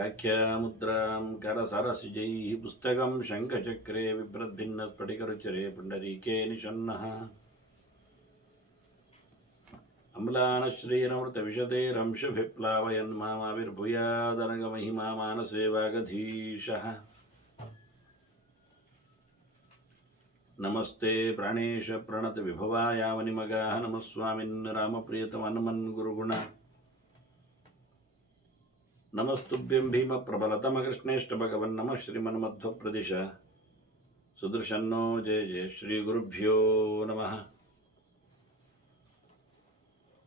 व्याख्यामुद्रां करसरसिजैः पुस्तकं शङ्खचक्रे बिभ्रद्भिन्नस्फटिकरुचिरे पुण्डरीके निषन्नः अम्लानश्रीरमृतविशतेरंशुभिप्लावयन्मामाविर्भूयादनगमहिमा मानसे वागधीशः नमस्ते प्राणेश प्रणत विभवायावनिमगाः नमः स्वामिन् रामप्रियतमन्मन् गुरुगुण नमस्तुभ्यं भीम प्रबलतमकृष्णेष्ट भगवन् नमः श्रीमन्मध्वप्रदिश सुदर्शन्नो जय जय श्री गुरुभ्यो नमः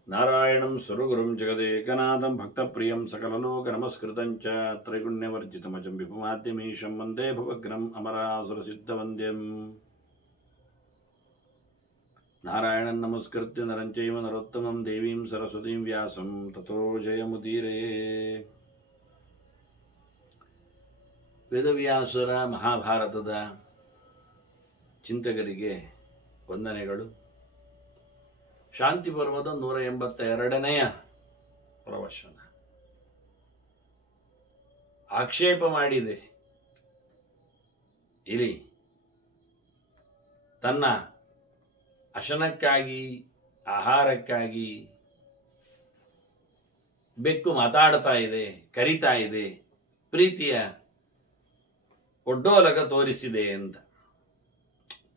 नारायणं सुरगुरुं जगदेकनाथं भक्तप्रियं सकललोकनमस्कृतं च त्रैगुण्यवर्जितमजं विपुमाद्यमीशं वन्दे भवग्रम् अमरासुरसिद्धवन्द्यम् नारायणं नमस्कृत्य नरं चैव नरोत्तमं देवीं सरस्वतीं व्यासं ततो जयमुदीरये ವೇದವ್ಯಾಸರ ಮಹಾಭಾರತದ ಚಿಂತಕರಿಗೆ ವಂದನೆಗಳು. ಶಾಂತಿ ಪರ್ವದ 182ನೇ ಪ್ರವಚನ. ಆಕ್ಷೇಪ ಮಾಡಿದೆ ಇಲಿ ತನ್ನ ಅಶನಕ್ಕಾಗಿ ಆಹಾರಕ್ಕಾಗಿ ಬೆಕ್ಕು ಮಾತಾಡ್ತಾ ಇದೆ, ಕರಿತಾ ಇದೆ, ಪ್ರೀತಿಯ ಒಡ್ಡೋಲಗ ತೋರಿಸಿದೆ ಅಂತ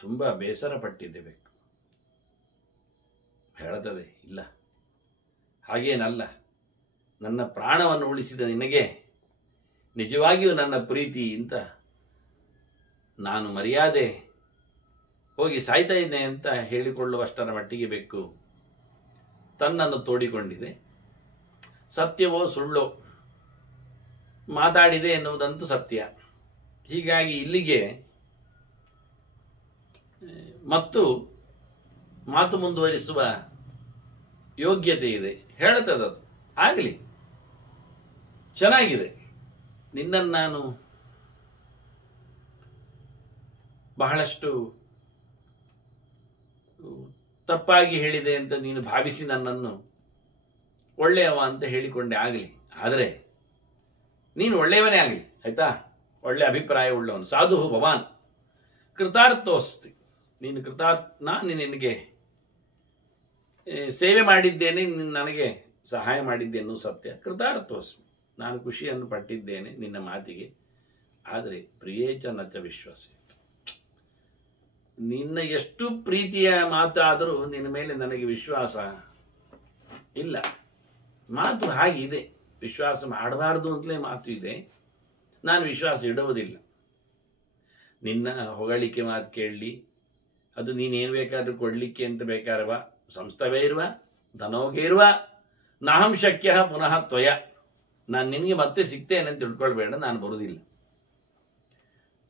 ತುಂಬ ಬೇಸರ ಪಟ್ಟಿದೆ ಬೆಕ್ಕು. ಹೇಳುತ್ತದೆ, ಇಲ್ಲ ಹಾಗೇನಲ್ಲ, ನನ್ನ ಪ್ರಾಣವನ್ನು ಉಳಿಸಿದ ನಿನಗೆ ನಿಜವಾಗಿಯೂ ನನ್ನ ಪ್ರೀತಿ ಅಂತ ನಾನು ಮರ್ಯಾದೆ ಹೋಗಿ ಸಾಯ್ತಾ ಇದ್ದೆ ಅಂತ ಹೇಳಿಕೊಳ್ಳುವಷ್ಟರ ಮಟ್ಟಿಗೆ ಬೆಕ್ಕು ತನ್ನನ್ನು ತೋಡಿಕೊಂಡಿದೆ. ಸತ್ಯವೋ ಸುಳ್ಳೋ ಮಾತಾಡಿದೆ ಎನ್ನುವುದಂತೂ ಸತ್ಯ. ಹೀಗಾಗಿ ಇಲ್ಲಿಗೆ ಮತ್ತು ಮಾತು ಮುಂದುವರಿಸುವ ಯೋಗ್ಯತೆ ಇದೆ. ಹೇಳುತ್ತದದು, ಆಗಲಿ, ಚೆನ್ನಾಗಿದೆ, ನಿನ್ನನ್ನು ನಾನು ಬಹಳಷ್ಟು ತಪ್ಪಾಗಿ ಹೇಳಿದೆ ಅಂತ ನೀನು ಭಾವಿಸಿ ನನ್ನನ್ನು ಒಳ್ಳೆಯವ ಅಂತ ಹೇಳಿಕೊಂಡೆ, ಆಗಲಿ, ಆದರೆ ನೀನು ಒಳ್ಳೆಯವನೇ ಆಗಲಿ, ಆಯ್ತಾ, ಒಳ್ಳೆ ಅಭಿಪ್ರಾಯ ಉಳ್ಳವನು, ಸಾಧು ಭವಾನ್ ಕೃತಾರ್ಥೋಸ್ತಿ, ನೀನು ನಾನು ನಿನಗೆ ಸೇವೆ ಮಾಡಿದ್ದೇನೆ, ನನಗೆ ಸಹಾಯ ಮಾಡಿದ್ದೇನು ಸತ್ಯ, ಕೃತಾರ್ಥೋಸ್ಮಿ, ನಾನು ಖುಷಿಯನ್ನು ಪಟ್ಟಿದ್ದೇನೆ ನಿನ್ನ ಮಾತಿಗೆ. ಆದರೆ ಪ್ರಿಯೇಚನಚ ವಿಶ್ವಾಸ, ನಿನ್ನ ಎಷ್ಟು ಪ್ರೀತಿಯ ಮಾತಾದರೂ ನಿನ್ನ ಮೇಲೆ ನನಗೆ ವಿಶ್ವಾಸ ಇಲ್ಲ. ಮಾತು ಹಾಗಿದೆ, ವಿಶ್ವಾಸ ಮಾಡಬಾರ್ದು ಅಂತಲೇ ಮಾತು ಇದೆ, ನಾನು ವಿಶ್ವಾಸ ಇಡುವುದಿಲ್ಲ. ನಿನ್ನ ಹೊಗಳಿಕೆ ಮಾತು ಕೇಳಲಿ, ಅದು ನೀನೇನು ಬೇಕಾದರೂ ಕೊಡಲಿಕ್ಕೆ ಅಂತ ಬೇಕಾರವ, ಸಂಸ್ಥವೇ ಇರುವ ಧನೋಗೆ ಇರುವ ನಾಹಂ ಶಕ್ಯ ಪುನಃ ತ್ವಯ, ನಾನು ನಿನಗೆ ಮತ್ತೆ ಸಿಗ್ತೇನೆ ಅಂತ ತಿಳ್ಕೊಳ್ಬೇಡ, ನಾನು ಬರುವುದಿಲ್ಲ.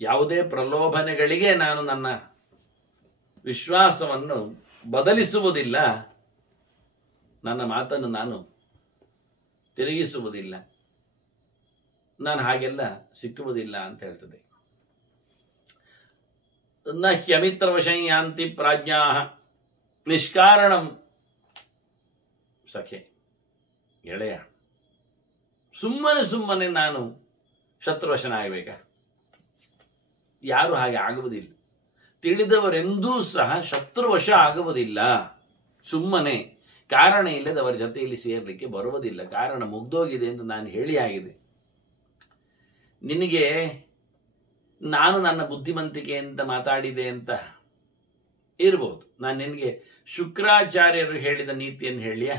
ಯಾವುದೇ ಪ್ರಲೋಭನೆಗಳಿಗೆ ನಾನು ನನ್ನ ವಿಶ್ವಾಸವನ್ನು ಬದಲಿಸುವುದಿಲ್ಲ, ನನ್ನ ಮಾತನ್ನು ನಾನು ತಿರುಗಿಸುವುದಿಲ್ಲ, ನಾನು ಹಾಗೆಲ್ಲ ಸಿಕ್ಕುವುದಿಲ್ಲ ಅಂತ ಹೇಳ್ತದೆ. ನ ಹ್ಯಮಿತ್ರವಶಂ ಯಾಂತಿ ಪ್ರಾಜ್ಞಾ ನಿಷ್ಕಾರಣಂ ಸಖೆ, ಗೆಳೆಯ, ಸುಮ್ಮನೆ ನಾನು ಶತ್ರುವಶನಾಗಬೇಕಾ? ಯಾರು ಹಾಗೆ ಆಗುವುದಿಲ್ಲ. ತಿಳಿದವರೆಂದೂ ಸಹ ಶತ್ರುವಶ ಆಗುವುದಿಲ್ಲ. ಸುಮ್ಮನೆ ಕಾರಣ ಇಲ್ಲದೆ ಅವರ ಜೊತೆಯಲ್ಲಿ ಸೇರಲಿಕ್ಕೆ ಬರುವುದಿಲ್ಲ. ಕಾರಣ ಮುಗ್ದೋಗಿದೆ ಅಂತ ನಾನು ಹೇಳಿ ಆಗಿದೆ. ನಿನಗೆ ನಾನು ನನ್ನ ಬುದ್ಧಿವಂತಿಕೆ ಅಂತ ಮಾತಾಡಿದೆ ಅಂತ ಇರಬಹುದು. ನಾನು ನಿನಗೆ ಶುಕ್ರಾಚಾರ್ಯರು ಹೇಳಿದ ನೀತಿಯನ್ನು ಹೇಳಿಯ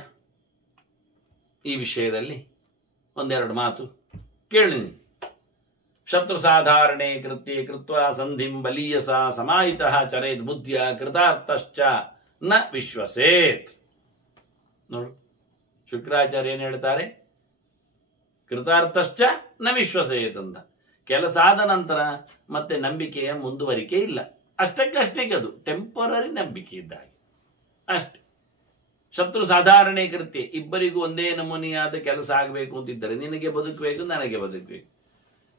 ಈ ವಿಷಯದಲ್ಲಿ ಒಂದೆರಡು ಮಾತು ಕೇಳಿ. ಶತ್ರು ಸಾಧಾರಣೆ ಕೃತ್ಯೆ ಕೃತ್ವ ಸಂಧಿಂ ಬಲೀಯಸ ಸಮಾಹಿತಃ ಚರೇತ್ ಬುದ್ಧಿಯ ಕೃತಾರ್ಥಶ್ಚ ನ ವಿಶ್ವಸೇತ್. ನೋಡು, ಶುಕ್ರಾಚಾರ್ಯ ಏನು ಹೇಳ್ತಾರೆ? ಕೃತಾರ್ಥಶ್ಚ ನ ವಿಶ್ವಸೇತ್ ಅಂತ. ಕೆಲಸ ಆದ ನಂತರ ಮತ್ತೆ ನಂಬಿಕೆಯ ಮುಂದುವರಿಕೆ ಇಲ್ಲ, ಅಷ್ಟಕ್ಕಷ್ಟೇ, ಅದು ಟೆಂಪರರಿ ನಂಬಿಕೆ ಇದ್ದಾಗೆ ಅಷ್ಟೆ. ಶತ್ರು ಸಾಧಾರಣೆ ಕೃತ್ಯ, ಇಬ್ಬರಿಗೂ ಒಂದೇ ನಮೂನೆಯಾದ ಕೆಲಸ ಆಗಬೇಕು ಅಂತಿದ್ದರೆ, ನಿನಗೆ ಬದುಕಬೇಕು, ನನಗೆ ಬದುಕಬೇಕು,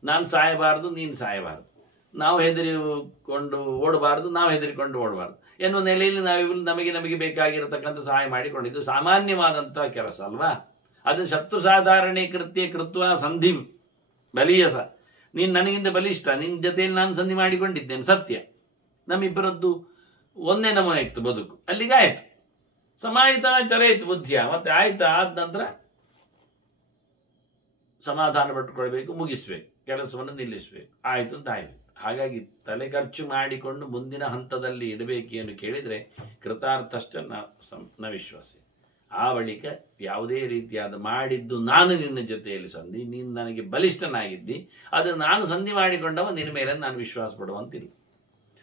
ನಾನು ಸಾಯಬಾರದು, ನೀನು ಸಾಯಬಾರದು, ನಾವು ಹೆದರಿಕೊಂಡು ಓಡಬಾರದು, ನಾವು ಹೆದರಿಕೊಂಡು ಓಡಬಾರದು ಎನ್ನುವ ನೆಲೆಯಲ್ಲಿ ನಾವಿಬ್ಬರು ನಮಗೆ ಬೇಕಾಗಿರತಕ್ಕಂಥ ಸಹಾಯ ಮಾಡಿಕೊಂಡಿದ್ದು ಸಾಮಾನ್ಯವಾದಂತಹ ಕೆಲಸ ಅಲ್ವಾ? ಅದು ಶತ್ರು ಸಾಧಾರಣೆ ಕೃತ್ಯ ಕೃತ್ವ ಸಂಧಿಂ, ಬಲಿಯ ನೀನು ನನಗಿಂತ ಬಲಿಷ್ಠ, ನಿನ್ನ ಜೊತೆಯಲ್ಲಿ ನಾನು ಸಂಧಿ ಮಾಡಿಕೊಂಡಿದ್ದೇನೆ ಸತ್ಯ. ನಮ್ಮಿಬ್ಬರದ್ದು ಒಂದೇ ನಮೂನೆ ಇತ್ತು ಬದುಕು, ಅಲ್ಲಿಗೆ ಆಯ್ತು. ಸಮಾಹಿತ ಚರೇತು ಬುದ್ಧಿಯ, ಮತ್ತೆ ಆಯ್ತಾ ಆದ ನಂತರ ಸಮಾಧಾನ ಪಟ್ಟುಕೊಳ್ಬೇಕು, ಮುಗಿಸ್ಬೇಕು, ಕೆಲಸವನ್ನು ನಿಲ್ಲಿಸ್ಬೇಕು, ಆಯ್ತು ಅಂತ ಆಯ್ತು. ಹಾಗಾಗಿ ತಲೆ ಖರ್ಚು ಮಾಡಿಕೊಂಡು ಮುಂದಿನ ಹಂತದಲ್ಲಿ ಇಡಬೇಕೇನು ಕೇಳಿದರೆ ಕೃತಾರ್ಥಶ್ಚ ನ ವಿಶ್ವಾಸ. ಆ ಬಳಿಕ ಯಾವುದೇ ರೀತಿಯಾದ ಮಾಡಿದ್ದು ನಾನು ನಿನ್ನ ಜೊತೆಯಲ್ಲಿ ಸಂಧಿ, ನೀನು ನನಗೆ ಬಲಿಷ್ಠನಾಗಿದ್ದಿ, ಅದು ನಾನು ಸಂಧಿ ಮಾಡಿಕೊಂಡವ ನಿನ್ನ ಮೇಲೆ ನಾನು ವಿಶ್ವಾಸ ಪಡುವಂತಿಲ್ಲ.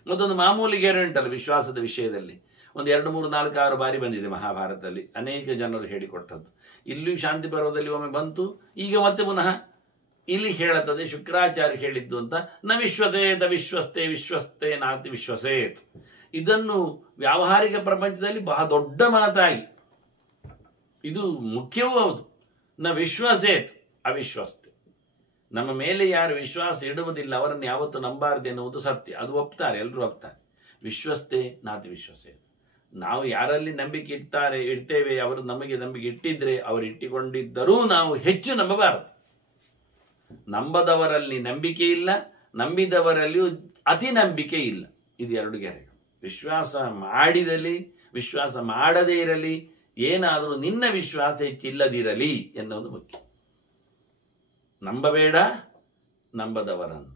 ಮತ್ತೊಂದು ಮಾಮೂಲಿ ಗ್ಯಾರಂಟಲ್ಲ ವಿಶ್ವಾಸದ ವಿಷಯದಲ್ಲಿ, ಒಂದು 2, 3, 4, 6 ಬಾರಿ ಬಂದಿದೆ ಮಹಾಭಾರತದಲ್ಲಿ, ಅನೇಕ ಜನರು ಹೇಳಿಕೊಟ್ಟದ್ದು. ಇಲ್ಲಿಯೂ ಶಾಂತಿ ಪರ್ವದಲ್ಲಿ ಒಮ್ಮೆ ಬಂತು, ಈಗ ಮತ್ತೆ ಪುನಃ ಇಲ್ಲಿ ಹೇಳುತ್ತದೆ ಶುಕ್ರಾಚಾರ್ಯ ಹೇಳಿದ್ದು ಅಂತ. ನ ವಿಶ್ವಸೇತ ವಿಶ್ವಸ್ತೆ ವಿಶ್ವಸ್ತೆ ನಾತಿ ವಿಶ್ವಸೇತ್. ಇದನ್ನು ವ್ಯಾವಹಾರಿಕ ಪ್ರಪಂಚದಲ್ಲಿ ಬಹಳ ದೊಡ್ಡ ಮಾತಾಗಿ, ಇದು ಮುಖ್ಯವೂ ಹೌದು. ನ ವಿಶ್ವಸೇತ್ ಅವಿಶ್ವಸ್ತೆ. ನಮ್ಮ ಮೇಲೆ ಯಾರು ವಿಶ್ವಾಸ ಇಡುವುದಿಲ್ಲ ಅವರನ್ನು ಯಾವತ್ತೂ ನಂಬಾರದು ಎನ್ನುವುದು ಸತ್ಯ. ಅದು ಒಪ್ತಾರೆ, ಎಲ್ಲರೂ ಒಪ್ತಾರೆ. ವಿಶ್ವಸ್ತೆ ನಾತಿ ವಿಶ್ವಸೇತ್. ನಾವು ಯಾರಲ್ಲಿ ನಂಬಿಕೆ ಇಡ್ತೇವೆ, ಅವರು ನಮಗೆ ನಂಬಿಕೆ ಇಟ್ಟಿದ್ರೆ, ಅವರು ಇಟ್ಟುಕೊಂಡಿದ್ದರೂ ನಾವು ಹೆಚ್ಚು ನಂಬಬಾರದು. ನಂಬದವರಲ್ಲಿ ನಂಬಿಕೆ ಇಲ್ಲ, ನಂಬಿದವರಲ್ಲಿಯೂ ಅತಿ ನಂಬಿಕೆ ಇಲ್ಲ. ಇದು 2 ಗೆರೆಗಳು. ವಿಶ್ವಾಸ ಮಾಡಿದಲ್ಲಿ, ವಿಶ್ವಾಸ ಮಾಡದೇ ಇರಲಿ, ಏನಾದರೂ ನಿನ್ನ ವಿಶ್ವಾಸ ಹೆಚ್ಚಿಲ್ಲದಿರಲಿ ಎನ್ನುವುದು ಮುಖ್ಯ. ನಂಬಬೇಡ ನಂಬದವರನ್ನು,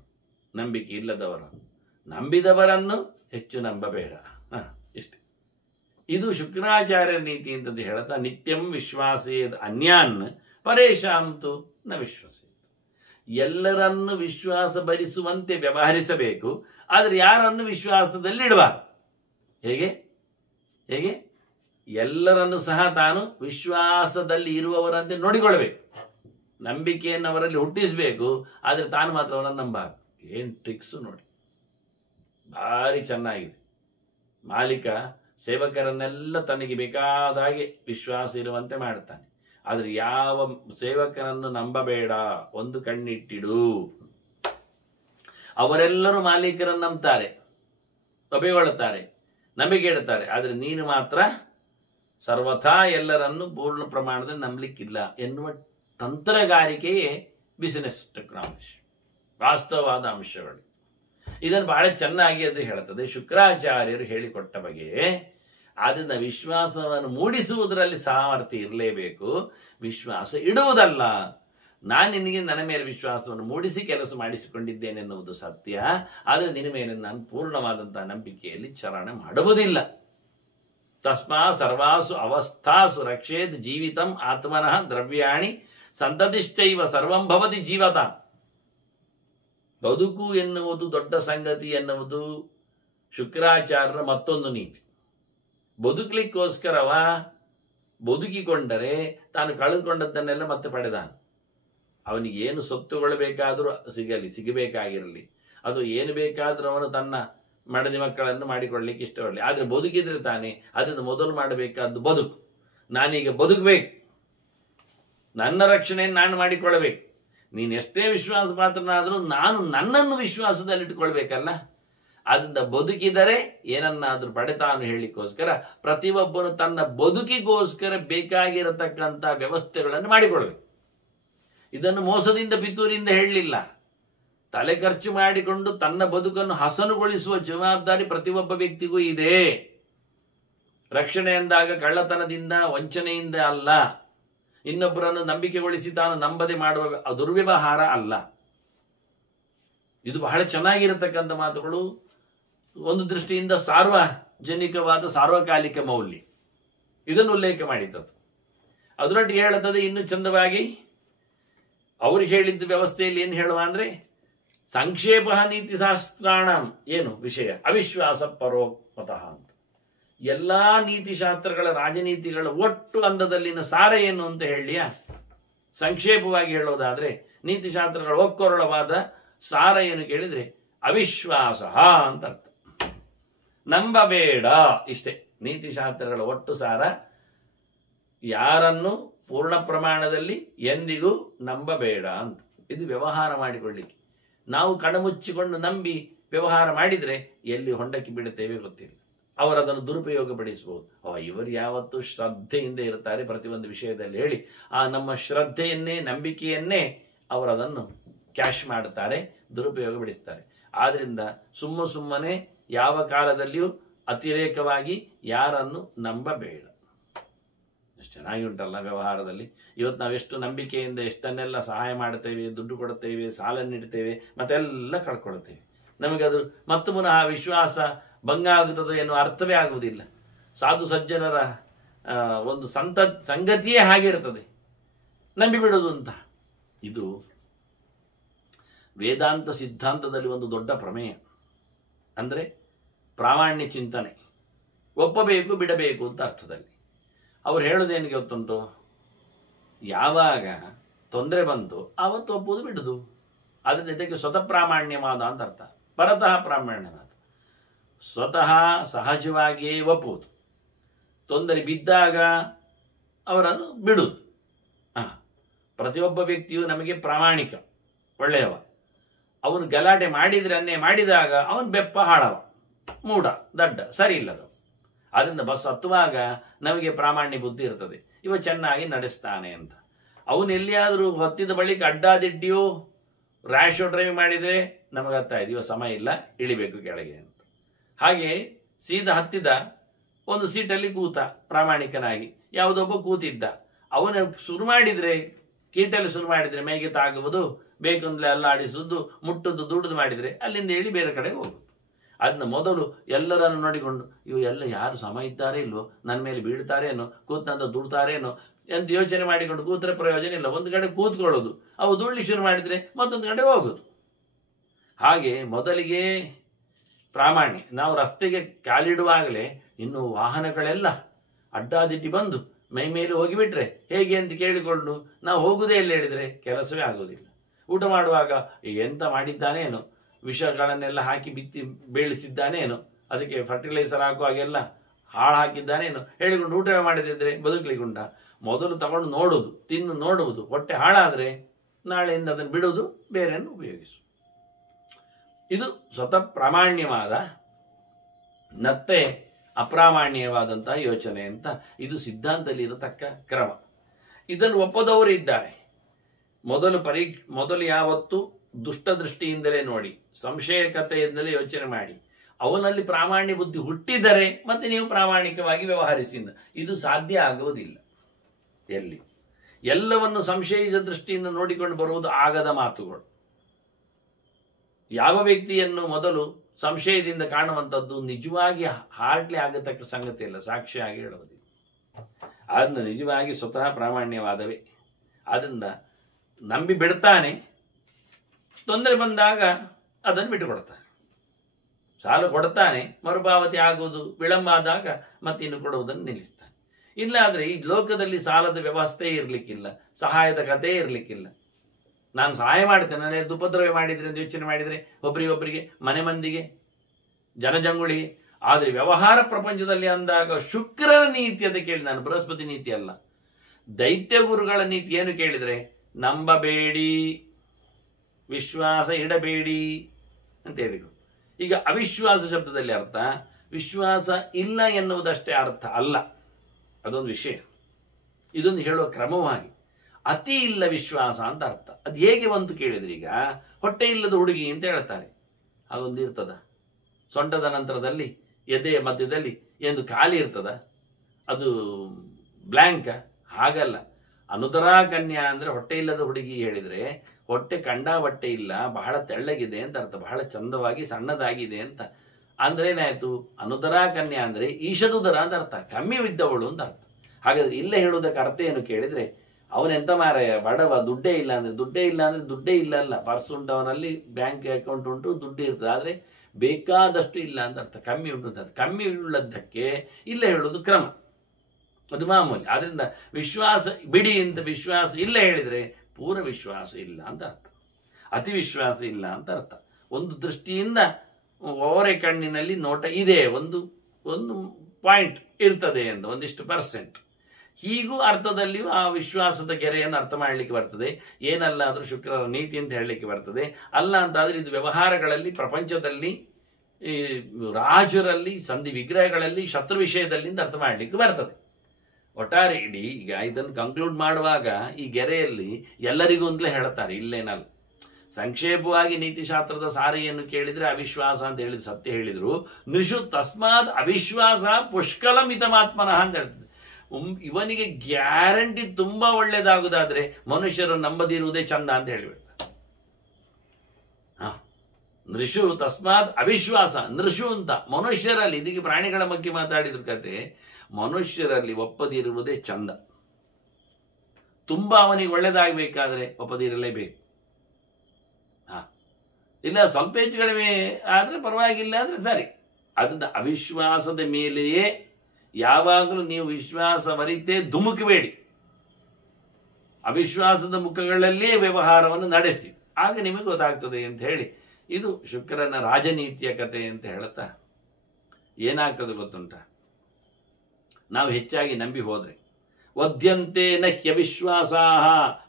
ನಂಬಿಕೆ ಇಲ್ಲದವರನ್ನು, ನಂಬಿದವರನ್ನು ಹೆಚ್ಚು ನಂಬಬೇಡ. ಇಷ್ಟೇ. ಇದು ಶುಕ್ರಾಚಾರ್ಯ ನೀತಿ ಅಂತಂದು ಹೇಳ್ತಾ, ನಿತ್ಯಂ ವಿಶ್ವಾಸೇದ್ ಅನ್ಯಾನ್ ಪರೇಶಾಂತು ನ ವಿಶ್ವಸೇತ್. ಎಲ್ಲರನ್ನು ವಿಶ್ವಾಸ ಭರಿಸುವಂತೆ ವ್ಯವಹರಿಸಬೇಕು, ಆದರೆ ಯಾರನ್ನು ವಿಶ್ವಾಸದಲ್ಲಿ ಇಡಬಾರದು. ಹೇಗೆ ಹೇಗೆ ಎಲ್ಲರನ್ನು ಸಹ ತಾನು ವಿಶ್ವಾಸದಲ್ಲಿ ಇರುವವರಂತೆ ನೋಡಿಕೊಳ್ಬೇಕು, ನಂಬಿಕೆಯನ್ನು ಅವರಲ್ಲಿ ಹುಟ್ಟಿಸಬೇಕು, ಆದರೆ ತಾನು ಮಾತ್ರ ಅವರನ್ನು ನಂಬಾರದು. ಏನು ಟ್ರಿಕ್ಸು ನೋಡಿ, ಭಾರಿ ಚೆನ್ನಾಗಿದೆ. ಮಾಲೀಕ ಸೇವಕರನ್ನೆಲ್ಲ ತನಗೆ ಬೇಕಾದ ಹಾಗೆ ವಿಶ್ವಾಸ ಇರುವಂತೆ ಮಾಡ್ತಾನೆ, ಆದರೆ ಯಾವ ಸೇವಕರನ್ನು ನಂಬಬೇಡ, ಒಂದು ಕಣ್ಣಿಟ್ಟಿಡು. ಅವರೆಲ್ಲರೂ ಮಾಲೀಕರನ್ನು ನಂಬ್ತಾರೆ, ಒಪ್ಪಿಕೊಳ್ಳುತ್ತಾರೆ, ನಂಬಿಕೆ ಇಡುತ್ತಾರೆ, ಆದರೆ ನೀನು ಮಾತ್ರ ಸರ್ವಥಾ ಎಲ್ಲರನ್ನು ಪೂರ್ಣ ಪ್ರಮಾಣದಲ್ಲಿ ನಂಬಲಿಕ್ಕಿಲ್ಲ ಎನ್ನುವ ತಂತ್ರಗಾರಿಕೆಯೇ ಬಿಸಿನೆಸ್ ಟೆಕ್ನಾಲಜಿ, ವಾಸ್ತವವಾದ ಅಂಶಗಳು. ಇದನ್ನು ಬಹಳ ಚೆನ್ನಾಗಿ ಅದು ಹೇಳುತ್ತದೆ ಶುಕ್ರಾಚಾರ್ಯರು ಹೇಳಿಕೊಟ್ಟ ಬಗೆಯೇ. ಆದ್ದರಿಂದ ವಿಶ್ವಾಸವನ್ನು ಮೂಡಿಸುವುದರಲ್ಲಿ ಸಾಮರ್ಥ್ಯ ಇರಲೇಬೇಕು, ವಿಶ್ವಾಸ ಇಡುವುದಲ್ಲ. ನಾನು ನಿನಗೆ ನನ್ನ ಮೇಲೆ ವಿಶ್ವಾಸವನ್ನು ಮೂಡಿಸಿ ಕೆಲಸ ಮಾಡಿಸಿಕೊಂಡಿದ್ದೇನೆ ಎನ್ನುವುದು ಸತ್ಯ, ಆದರೆ ನಿನ್ನ ಮೇಲೆ ನಾನು ಪೂರ್ಣವಾದಂತಹ ನಂಬಿಕೆಯಲ್ಲಿ ಚಲನೆ ಮಾಡುವುದಿಲ್ಲ. ತಸ್ಮಾ ಸರ್ವಾಸು ಅವಸ್ಥಾಸು ರಕ್ಷೇತ್ ಜೀವಿತಂ ಆತ್ಮನಃ ದ್ರವ್ಯಾಣಿ ಸಂತತಿಶ್ಚೈವ ಸರ್ವಂ ಭವತಿ ಜೀವತ. ಬದುಕು ಎನ್ನುವುದು ದೊಡ್ಡ ಸಂಗತಿ ಎನ್ನುವುದು ಶುಕ್ರಾಚಾರ್ಯರ ಮತ್ತೊಂದು ನೀತಿ. ಬದುಕಲಿಕ್ಕೋಸ್ಕರವ ಬದುಕಿಕೊಂಡರೆ ತಾನು ಕಳೆದುಕೊಂಡದ್ದನ್ನೆಲ್ಲ ಮತ್ತೆ ಪಡೆದಾನು. ಅವನಿಗೆ ಏನು ಸೊತ್ತುಗಳು ಬೇಕಾದರೂ ಸಿಗಬೇಕಾಗಿರಲಿ, ಅದು ಏನು ಬೇಕಾದರೂ ಅವನು ತನ್ನ ಮಡದಿ ಮಕ್ಕಳನ್ನು ಮಾಡಿಕೊಳ್ಳಲಿಕ್ಕೆ ಇಷ್ಟಪಡಲಿ. ಆದರೆ ಬದುಕಿದ್ರೆ ತಾನೇ ಅದನ್ನು ಮೊದಲು ಮಾಡಬೇಕಾದ್ದು ಬದುಕು. ನಾನೀಗ ಬದುಕಬೇಕು, ನನ್ನ ರಕ್ಷಣೆಯನ್ನು ನಾನು ಮಾಡಿಕೊಳ್ಳಬೇಕು. ನೀನು ಎಷ್ಟೇ ವಿಶ್ವಾಸ ಪಾತ್ರನಾದರೂ ನಾನು ನನ್ನನ್ನು ವಿಶ್ವಾಸದಲ್ಲಿಟ್ಟುಕೊಳ್ಬೇಕಲ್ಲ. ಅದರಿಂದ ಬದುಕಿದರೆ ಏನನ್ನಾದರೂ ಪಡೆತಾನು ಹೇಳಲಿಕ್ಕೋಸ್ಕರ ಪ್ರತಿಯೊಬ್ಬನು ತನ್ನ ಬದುಕಿಗೋಸ್ಕರ ಬೇಕಾಗಿರತಕ್ಕಂಥ ವ್ಯವಸ್ಥೆಗಳನ್ನು ಮಾಡಿಕೊಳ್ಬೇಕು. ಇದನ್ನು ಮೋಸದಿಂದ ಪಿತೂರಿಂದ ಹೇಳಲಿಲ್ಲ. ತಲೆ ಖರ್ಚು ಮಾಡಿಕೊಂಡು ತನ್ನ ಬದುಕನ್ನು ಹಸನುಗೊಳಿಸುವ ಜವಾಬ್ದಾರಿ ಪ್ರತಿಯೊಬ್ಬ ವ್ಯಕ್ತಿಗೂ ಇದೆ. ರಕ್ಷಣೆ ಎಂದಾಗ ಕಳ್ಳತನದಿಂದ ವಂಚನೆಯಿಂದ ಅಲ್ಲ, ಇನ್ನೊಬ್ಬರನ್ನು ನಂಬಿಕೆಗೊಳಿಸಿ ತಾನು ನಂಬದೆ ಮಾಡುವ ದುರ್ವ್ಯವಹಾರ ಅಲ್ಲ. ಇದು ಬಹಳ ಚೆನ್ನಾಗಿರತಕ್ಕಂಥ ಮಾತುಗಳು. ಒಂದು ದೃಷ್ಟಿಯಿಂದ ಸಾರ್ವಜನಿಕವಾದ ಸಾರ್ವಕಾಲಿಕ ಮೌಲ್ಯ ಇದನ್ನು ಉಲ್ಲೇಖ ಮಾಡಿದ್ದದು. ಅದರೊಟ್ಟಿಗೆ ಹೇಳುತ್ತದೆ ಇನ್ನೂ ಚಂದವಾಗಿ. ಅವ್ರಿಗೆ ಹೇಳಿದ್ದ ವ್ಯವಸ್ಥೆಯಲ್ಲಿ ಏನು ಹೇಳುವ ಅಂದ್ರೆ, ಸಂಕ್ಷೇಪ ನೀತಿಶಾಸ್ತ್ರಾಣ ಏನು ವಿಷಯ ಅವಿಶ್ವಾಸ ಪರೋಪತಃ ಅಂತ. ಎಲ್ಲಾ ನೀತಿಶಾಸ್ತ್ರಗಳ ರಾಜನೀತಿಗಳ ಒಟ್ಟು ಅಂದದಲ್ಲಿನ ಸಾರ ಏನು ಅಂತ ಹೇಳಿಯ ಸಂಕ್ಷೇಪವಾಗಿ ಹೇಳೋದಾದ್ರೆ, ನೀತಿಶಾಸ್ತ್ರಗಳ ಒಕ್ಕೊರಳವಾದ ಸಾರ ಏನು ಕೇಳಿದ್ರೆ ಅವಿಶ್ವಾಸ ಅಂತ ಅರ್ಥ. ನಂಬಬೇಡ, ಇಷ್ಟೇ ನೀತಿಶಾಸ್ತ್ರಗಳ ಒಟ್ಟು ಸಾರ. ಯಾರನ್ನು ಪೂರ್ಣ ಪ್ರಮಾಣದಲ್ಲಿ ಎಂದಿಗೂ ನಂಬಬೇಡ ಅಂತ. ಇದು ವ್ಯವಹಾರ ಮಾಡಿಕೊಳ್ಳಿಕ್ಕೆ. ನಾವು ಕಣ್ಮುಚ್ಚಿಕೊಂಡು ನಂಬಿ ವ್ಯವಹಾರ ಮಾಡಿದರೆ ಎಲ್ಲಿ ಹೊಂಡಕ್ಕೆ ಬಿಡುತ್ತೇವೆ ಗೊತ್ತಿಲ್ಲ. ಅವರು ಅದನ್ನು ದುರುಪಯೋಗ ಪಡಿಸಬಹುದು. ಇವರು ಯಾವತ್ತೂ ಶ್ರದ್ಧೆಯಿಂದ ಇರ್ತಾರೆ ಪ್ರತಿಯೊಂದು ವಿಷಯದಲ್ಲಿ ಹೇಳಿ ಆ ನಮ್ಮ ಶ್ರದ್ಧೆಯನ್ನೇ ನಂಬಿಕೆಯನ್ನೇ ಅವರು ಅದನ್ನು ಕ್ಯಾಶ್ ಮಾಡುತ್ತಾರೆ, ದುರುಪಯೋಗಪಡಿಸ್ತಾರೆ. ಆದ್ರಿಂದ ಸುಮ್ಮನೆ ಯಾವ ಕಾಲದಲ್ಲಿಯೂ ಅತಿರೇಕವಾಗಿ ಯಾರನ್ನು ನಂಬಬೇಡ. ಎಷ್ಟು ಚೆನ್ನಾಗಿ ಉಂಟಲ್ಲ ವ್ಯವಹಾರದಲ್ಲಿ. ಇವತ್ತು ನಾವೆಷ್ಟು ನಂಬಿಕೆಯಿಂದ ಎಷ್ಟನ್ನೆಲ್ಲ ಸಹಾಯ ಮಾಡ್ತೇವೆ, ದುಡ್ಡು ಕೊಡುತ್ತೇವೆ, ಸಾಲ ನೀಡ್ತೇವೆ, ಮತ್ತೆಲ್ಲ ಕಳ್ಕೊಳ್ತೇವೆ. ನಮಗದು ಮತ್ತು ಪುನಃ ವಿಶ್ವಾಸ ಭಂಗ ಆಗುತ್ತದೆ ಎನ್ನುವ ಅರ್ಥವೇ ಆಗುವುದಿಲ್ಲ. ಸಾಧು ಸಜ್ಜನರ ಒಂದು ಸಂಗತಿಯೇ ಹಾಗಿರುತ್ತದೆ, ನಂಬಿಬಿಡುವುದು ಅಂತ. ಇದು ವೇದಾಂತ ಸಿದ್ಧಾಂತದಲ್ಲಿ ಒಂದು ದೊಡ್ಡ ಪ್ರಮೇಯ. ಅಂದರೆ ಪ್ರಾಮಾಣ್ಯ ಚಿಂತನೆ, ಒಪ್ಪಬೇಕು ಬಿಡಬೇಕು ಅಂತ ಅರ್ಥದಲ್ಲಿ. ಅವ್ರು ಹೇಳೋದೇನಿಗೆ ಗೊತ್ತುಂಟು, ಯಾವಾಗ ತೊಂದರೆ ಬಂತು ಆವತ್ತು ಒಪ್ಪುವುದು ಬಿಡುದು. ಅದ್ರ ಜೊತೆಗೆ ಸ್ವತಃ ಪ್ರಾಮಾಣ್ಯವಾದ ಅಂತ ಅರ್ಥ. ಪರತಃ ಪ್ರಾಮಾಣ್ಯವಾದ, ಸ್ವತಃ ಸಹಜವಾಗಿಯೇ ಒಪ್ಪುವುದು. ತೊಂದರೆ ಬಿದ್ದಾಗ ಅವರನ್ನು ಬಿಡುವುದು. ಪ್ರತಿಯೊಬ್ಬ ವ್ಯಕ್ತಿಯು ನಮಗೆ ಪ್ರಾಮಾಣಿಕ, ಒಳ್ಳೆಯವ. ಅವನು ಗಲಾಟೆ ಮಾಡಿದ್ರೆ ಅನ್ನೇ ಮಾಡಿದಾಗ ಅವನು ಬೆಪ್ಪ, ಹಾಳವ, ಮೂಢ, ದಡ್ಡ, ಸರಿ ಇಲ್ಲದ. ಅದರಿಂದ ಬಸ್ ಹತ್ತುವಾಗ ನಮಗೆ ಪ್ರಾಮಾಣ್ಯ ಬುದ್ಧಿ ಇರ್ತದೆ, ಇವ ಚೆನ್ನಾಗಿ ನಡೆಸ್ತಾನೆ ಅಂತ. ಅವನು ಎಲ್ಲಿಯಾದರೂ ಹತ್ತಿದ ಬಳಿಕ ಅಡ್ಡಾದಿಡ್ಡಿಯೋ ರ್ಯಾಶೋ ಡ್ರೈವ್ ಮಾಡಿದರೆ ನಮಗೆ ಗೊತ್ತಾಯ್ತು ಇವ ಸಮಯ ಇಲ್ಲ, ಇಳಿಬೇಕು ಕೆಳಗೆ ಅಂತ. ಹಾಗೆ ಸೀದಾ ಹತ್ತಿದ ಒಂದು ಸೀಟಲ್ಲಿ ಕೂತ ಪ್ರಾಮಾಣಿಕನಾಗಿ, ಯಾವುದೊಬ್ಬ ಕೂತಿದ್ದ, ಅವನ ಶುರು ಮಾಡಿದರೆ ಕೀಟಲ್ಲಿ ಶುರು ಮಾಡಿದರೆ ಮೇಗೆ ತಾಗುವುದು, ಬೇಕಂದಲೇ ಅಲ್ಲಾಡಿಸುವುದು, ಮುಟ್ಟುದು, ದುಡಿದು ಮಾಡಿದರೆ ಅಲ್ಲಿಂದ ಹೇಳಿ ಬೇರೆ ಕಡೆಗೆ ಹೋಗುದು. ಅದನ್ನ ಮೊದಲು ಎಲ್ಲರನ್ನು ನೋಡಿಕೊಂಡು ಇವು ಎಲ್ಲ ಯಾರು ಸಮ ಇದ್ದಾರೆ ಇಲ್ವೋ, ನನ್ನ ಮೇಲೆ ಬೀಳ್ತಾರೇನೋ, ಕೂತ್ನಂತ ದುಡ್ತಾರೇನೋ ಅಂತ ಯೋಚನೆ ಮಾಡಿಕೊಂಡು ಕೂತ್ರೆ ಪ್ರಯೋಜನ ಇಲ್ಲ. ಒಂದು ಕಡೆ ಕೂತ್ಕೊಳ್ಳೋದು, ಅವು ದುಡ್ಲಿ ಶುರು ಮಾಡಿದರೆ ಮತ್ತೊಂದು ಕಡೆ ಹೋಗೋದು. ಹಾಗೆ ಮೊದಲಿಗೆ ಪ್ರಾಮಾಣ್ಯ. ನಾವು ರಸ್ತೆಗೆ ಕಾಲಿಡುವಾಗಲೇ ಇನ್ನು ವಾಹನಗಳೆಲ್ಲ ಅಡ್ಡಾದಿಡ್ಡಿ ಬಂದು ಮೈ ಮೇಲೆ ಹೋಗಿಬಿಟ್ರೆ ಹೇಗೆ ಅಂತ ಕೇಳಿಕೊಂಡು ನಾವು ಹೋಗುವುದೇ ಇಲ್ಲ ಹೇಳಿದರೆ ಕೆಲಸವೇ ಆಗೋದಿಲ್ಲ. ಊಟ ಮಾಡುವಾಗ ಎಂತ ಮಾಡಿದ್ದಾನೇನೋ, ವಿಷಗಳನ್ನೆಲ್ಲ ಹಾಕಿ ಬಿತ್ತಿ ಬೆಳೆಸಿದ್ದಾನೇನೋ, ಅದಕ್ಕೆ ಫರ್ಟಿಲೈಸರ್ ಹಾಕುವಾಗೆಲ್ಲ ಹಾಳು ಹಾಕಿದ್ದಾನೇನೋ ಹೇಳಿಕೊಂಡು ಊಟ ಮಾಡದಿದ್ದರೆ ಬದುಕಲಿಗುಂಡ. ಮೊದಲು ತಗೊಂಡು ನೋಡುವುದು, ತಿನ್ನು ನೋಡುವುದು, ಹೊಟ್ಟೆ ಹಾಳಾದರೆ ನಾಳೆಯಿಂದ ಅದನ್ನು ಬಿಡುವುದು, ಬೇರೆಯನ್ನು ಉಪಯೋಗಿಸು. ಇದು ಸ್ವತಃ ಪ್ರಾಮಾಣ್ಯವಾದ, ಮತ್ತೆ ಅಪ್ರಾಮಾಣ್ಯವಾದಂತಹ ಯೋಚನೆ ಅಂತ. ಇದು ಸಿದ್ಧಾಂತದಲ್ಲಿ ಇರತಕ್ಕ ಕ್ರಮ. ಇದನ್ನು ಒಪ್ಪದವರು ಇದ್ದಾರೆ. ಮೊದಲು ಯಾವತ್ತು ದುಷ್ಟದೃಷ್ಟಿಯಿಂದಲೇ ನೋಡಿ, ಸಂಶಯಕತೆಯಿಂದಲೇ ಯೋಚನೆ ಮಾಡಿ, ಅವನಲ್ಲಿ ಪ್ರಾಮಾಣ್ಯ ಬುದ್ಧಿ ಹುಟ್ಟಿದರೆ ಮತ್ತೆ ನೀವು ಪ್ರಾಮಾಣಿಕವಾಗಿ ವ್ಯವಹರಿಸಿ. ಇದು ಸಾಧ್ಯ ಆಗುವುದಿಲ್ಲ. ಎಲ್ಲವನ್ನು ಸಂಶಯದ ದೃಷ್ಟಿಯಿಂದ ನೋಡಿಕೊಂಡು ಬರುವುದು ಆಗದ ಮಾತುಗಳು. ಯಾವ ವ್ಯಕ್ತಿಯನ್ನು ಮೊದಲು ಸಂಶಯದಿಂದ ಕಾಣುವಂಥದ್ದು ನಿಜವಾಗಿ ಹಾರ್ಟ್ಲಿ ಆಗತಕ್ಕ ಸಂಗತಿ ಇಲ್ಲ, ಸಾಕ್ಷಿಯಾಗಿ ಹೇಳುವುದಿಲ್ಲ. ಅದನ್ನು ನಿಜವಾಗಿ ಸ್ವತಃ ಪ್ರಾಮಾಣ್ಯವಾದವೇ. ಆದ್ದರಿಂದ ನಂಬಿ ಬಿಡ್ತಾನೆ, ತೊಂದರೆ ಬಂದಾಗ ಅದನ್ನು ಬಿಟ್ಟುಕೊಡ್ತಾನೆ. ಸಾಲ ಕೊಡ್ತಾನೆ, ಮರುಪಾವತಿ ಆಗುವುದು ವಿಳಂಬ ಆದಾಗ ಮತ್ತಿನ್ನು ಕೊಡುವುದನ್ನು ನಿಲ್ಲಿಸ್ತಾನೆ. ಇಲ್ಲ ಆದರೆ ಈ ಲೋಕದಲ್ಲಿ ಸಾಲದ ವ್ಯವಸ್ಥೆ ಇರಲಿಕ್ಕಿಲ್ಲ, ಸಹಾಯದ ಕಥೆ ಇರಲಿಕ್ಕಿಲ್ಲ. ನಾನು ಸಹಾಯ ಮಾಡ್ತೇನೆ, ನಾನು ಉಪದ್ರವ ಮಾಡಿದ್ರೆ ಅಂತ ಯೋಚನೆ ಮಾಡಿದರೆ ಒಬ್ಬರಿಗೊಬ್ಬರಿಗೆ, ಮನೆ ಮಂದಿಗೆ, ಜನಜಂಗುಳಿಗೆ. ಆದರೆ ವ್ಯವಹಾರ ಪ್ರಪಂಚದಲ್ಲಿ ಅಂದಾಗ ಶುಕ್ರನ ನೀತಿ ಅಂತ ಕೇಳಿ, ನಾನು ಬೃಹಸ್ಪತಿ ನೀತಿ ಅಲ್ಲ, ದೈತ್ಯ ಗುರುಗಳ ನೀತಿ ಏನು ಕೇಳಿದರೆ ನಂಬಬೇಡಿ, ವಿಶ್ವಾಸ ಇಡಬೇಡಿ ಅಂತ ಹೇಳಿದ್ರು. ಈಗ ಅವಿಶ್ವಾಸ ಶಬ್ದದಲ್ಲಿ ಅರ್ಥ ವಿಶ್ವಾಸ ಇಲ್ಲ ಎನ್ನುವುದಷ್ಟೇ ಅರ್ಥ ಅಲ್ಲ, ಅದೊಂದು ವಿಷಯ. ಇದೊಂದು ಹೇಳುವ ಕ್ರಮವಾಗಿ ಅತಿ ಇಲ್ಲ ವಿಶ್ವಾಸ ಅಂತ ಅರ್ಥ. ಅದು ಹೇಗೆ ಬಂತು ಕೇಳಿದ್ರೆ, ಈಗ ಹೊಟ್ಟೆ ಇಲ್ಲದ ಹುಡುಗಿ ಅಂತ ಹೇಳ್ತಾರೆ, ಹಾಗೊಂದು ಇರ್ತದ. ಸೊಂಟದ ನಂತರದಲ್ಲಿ ಎದೆಯ ಮಧ್ಯದಲ್ಲಿ ಎಂದು ಖಾಲಿ ಇರ್ತದ, ಅದು ಬ್ಲ್ಯಾಂಕ್. ಹಾಗಲ್ಲ. ಅನುದರಾ ಕನ್ಯಾ ಅಂದ್ರೆ ಹೊಟ್ಟೆ ಇಲ್ಲದ ಹುಡುಗಿ ಹೇಳಿದ್ರೆ ಹೊಟ್ಟೆ ಕಂಡಾಬಟ್ಟೆ ಇಲ್ಲ, ಬಹಳ ತೆಳ್ಳಗಿದೆ ಅಂತ ಅರ್ಥ, ಬಹಳ ಚಂದವಾಗಿ ಸಣ್ಣದಾಗಿದೆ ಅಂತ. ಅಂದ್ರೆ ಏನಾಯ್ತು, ಅನುದರಾ ಕನ್ಯಾ ಅಂದ್ರೆ ಈಶದುದರ ಅಂತ ಅರ್ಥ, ಕಮ್ಮಿ ಇದ್ದವಳು ಅಂತ ಅರ್ಥ. ಹಾಗಾದ್ರೆ ಇಲ್ಲೇ ಹೇಳುವುದಕ್ಕೆ ಅರ್ಥ ಏನು ಕೇಳಿದ್ರೆ, ಅವನೆಂತ ಮಾರಾಯ ಬಡವ, ದುಡ್ಡೇ ಇಲ್ಲ ಅಂದ್ರೆ ದುಡ್ಡೇ ಇಲ್ಲ ಅಲ್ಲ. ಪರ್ಸ್ ಉಂಟು ಅವನಲ್ಲಿ, ಬ್ಯಾಂಕ್ ಅಕೌಂಟ್ ಉಂಟು, ದುಡ್ಡು ಇರ್ತದೆ, ಆದ್ರೆ ಬೇಕಾದಷ್ಟು ಇಲ್ಲ ಅಂತ ಅರ್ಥ, ಕಮ್ಮಿ ಉಂಟು ಅಂತ. ಕಮ್ಮಿ ಉಳ್ಳದ್ದಕ್ಕೆ ಇಲ್ಲ ಹೇಳುವುದು ಕ್ರಮ, ಅದು ಮಾಮೂಲಿ. ಆದ್ರಿಂದ ವಿಶ್ವಾಸ ಬಿಡಿ ಅಂತ ವಿಶ್ವಾಸ ಇಲ್ಲ ಹೇಳಿದ್ರೆ ಪೂರ ವಿಶ್ವಾಸ ಇಲ್ಲ ಅಂತ ಅರ್ಥ, ಅತಿ ವಿಶ್ವಾಸ ಇಲ್ಲ ಅಂತ ಅರ್ಥ. ಒಂದು ದೃಷ್ಟಿಯಿಂದ ಓರೆ ಕಣ್ಣಿನಲ್ಲಿ ನೋಟ ಇದೆ, ಒಂದು ಪಾಯಿಂಟ್ ಇರ್ತದೆ ಅಂತ, ಒಂದಿಷ್ಟು ಪರ್ಸೆಂಟ್. ಹೀಗೂ ಅರ್ಥದಲ್ಲಿಯೂ ಆ ವಿಶ್ವಾಸದ ಗೆರೆಯನ್ನು ಅರ್ಥ ಮಾಡಲಿಕ್ಕೆ ಬರ್ತದೆ. ಏನಲ್ಲ ಆದರೂ ಶುಕ್ರರ ನೀತಿ ಅಂತ ಹೇಳಲಿಕ್ಕೆ ಬರ್ತದೆ. ಅಲ್ಲ ಅಂತಾದ್ರೆ ಇದು ವ್ಯವಹಾರಗಳಲ್ಲಿ, ಪ್ರಪಂಚದಲ್ಲಿ, ರಾಜರಲ್ಲಿ, ಸಂಧಿ ವಿಗ್ರಹಗಳಲ್ಲಿ, ಶತ್ರು ವಿಷಯದಲ್ಲಿ ಅರ್ಥ ಮಾಡಲಿಕ್ಕೆ ಬರ್ತದೆ. ಒಟ್ಟಾರೆ ಇಡೀ ಈಗ ಇದನ್ನು ಕನ್ಕ್ಲೂಡ್ ಮಾಡುವಾಗ ಈ ಗೆರೆಯಲ್ಲಿ ಎಲ್ಲರಿಗೂ ಅಂತಲೇ ಹೇಳ್ತಾರೆ, ಇಲ್ಲೇನಲ್ಲ. ಸಂಕ್ಷೇಪವಾಗಿ ನೀತಿಶಾಸ್ತ್ರದ ಸಾರಿಯನ್ನು ಕೇಳಿದ್ರೆ ಅವಿಶ್ವಾಸ ಅಂತ ಹೇಳಿದ್ರು, ಸತ್ಯ ಹೇಳಿದ್ರು. ನೃಷು ತಸ್ಮಾತ್ ಅವಿಶ್ವಾಸ ಪುಷ್ಕಲ ಮಿತಮಾತ್ಮನಃ ಅಂತ ಹೇಳ್ತದೆ. ಇವನಿಗೆ ಗ್ಯಾರಂಟಿ ತುಂಬಾ ಒಳ್ಳೇದಾಗುದಾದ್ರೆ ಮನುಷ್ಯರು ನಂಬದಿರುವುದೇ ಚಂದ ಅಂತ ಹೇಳಿಬಿಡ್ತಾರೆ. ನೃಷು ತಸ್ಮಾತ್ ಅವಿಶ್ವಾಸ. ನೃಷು ಅಂತ ಮನುಷ್ಯರಲ್ಲಿ, ಇದಕ್ಕೆ ಪ್ರಾಣಿಗಳ ಬಗ್ಗೆ ಮಾತಾಡಿದ್ರ ಕತೆ, ಮನುಷ್ಯರಲ್ಲಿ ಒಪ್ಪದಿರುವುದೇ ಚಂದ. ತುಂಬಾ ಅವನಿಗೆ ಒಳ್ಳೇದಾಗಬೇಕಾದ್ರೆ ಒಪ್ಪದಿರಲೇಬೇಕು. ಇಲ್ಲ ಸ್ವಲ್ಪ ಹೆಚ್ಚು ಕಡಿಮೆ ಆದ್ರೆ ಪರವಾಗಿಲ್ಲ ಅಂದ್ರೆ ಸರಿ. ಅದನ್ನ ಅವಿಶ್ವಾಸದ ಮೇಲೆಯೇ ಯಾವಾಗಲೂ ನೀವು ವಿಶ್ವಾಸವರಿತೇ ಧುಮುಕಬೇಡಿ. ಅವಿಶ್ವಾಸದ ಮುಖಗಳಲ್ಲೇ ವ್ಯವಹಾರವನ್ನು ನಡೆಸಿ, ಆಗ ನಿಮಗೆ ಗೊತ್ತಾಗ್ತದೆ ಅಂತ ಹೇಳಿ, ಇದು ಶುಕ್ರನ ರಾಜನೀತಿಯ ಕತೆ ಅಂತ ಹೇಳುತ್ತಾ ಏನಾಗ್ತದೆ ಗೊತ್ತುಂಟ, ನಾವು ಹೆಚ್ಚಾಗಿ ನಂಬಿ ಹೋದ್ರೆ ವದ್ಯಂತೆ ನ ಹ್ಯವಿಶ್ವಾಸಾ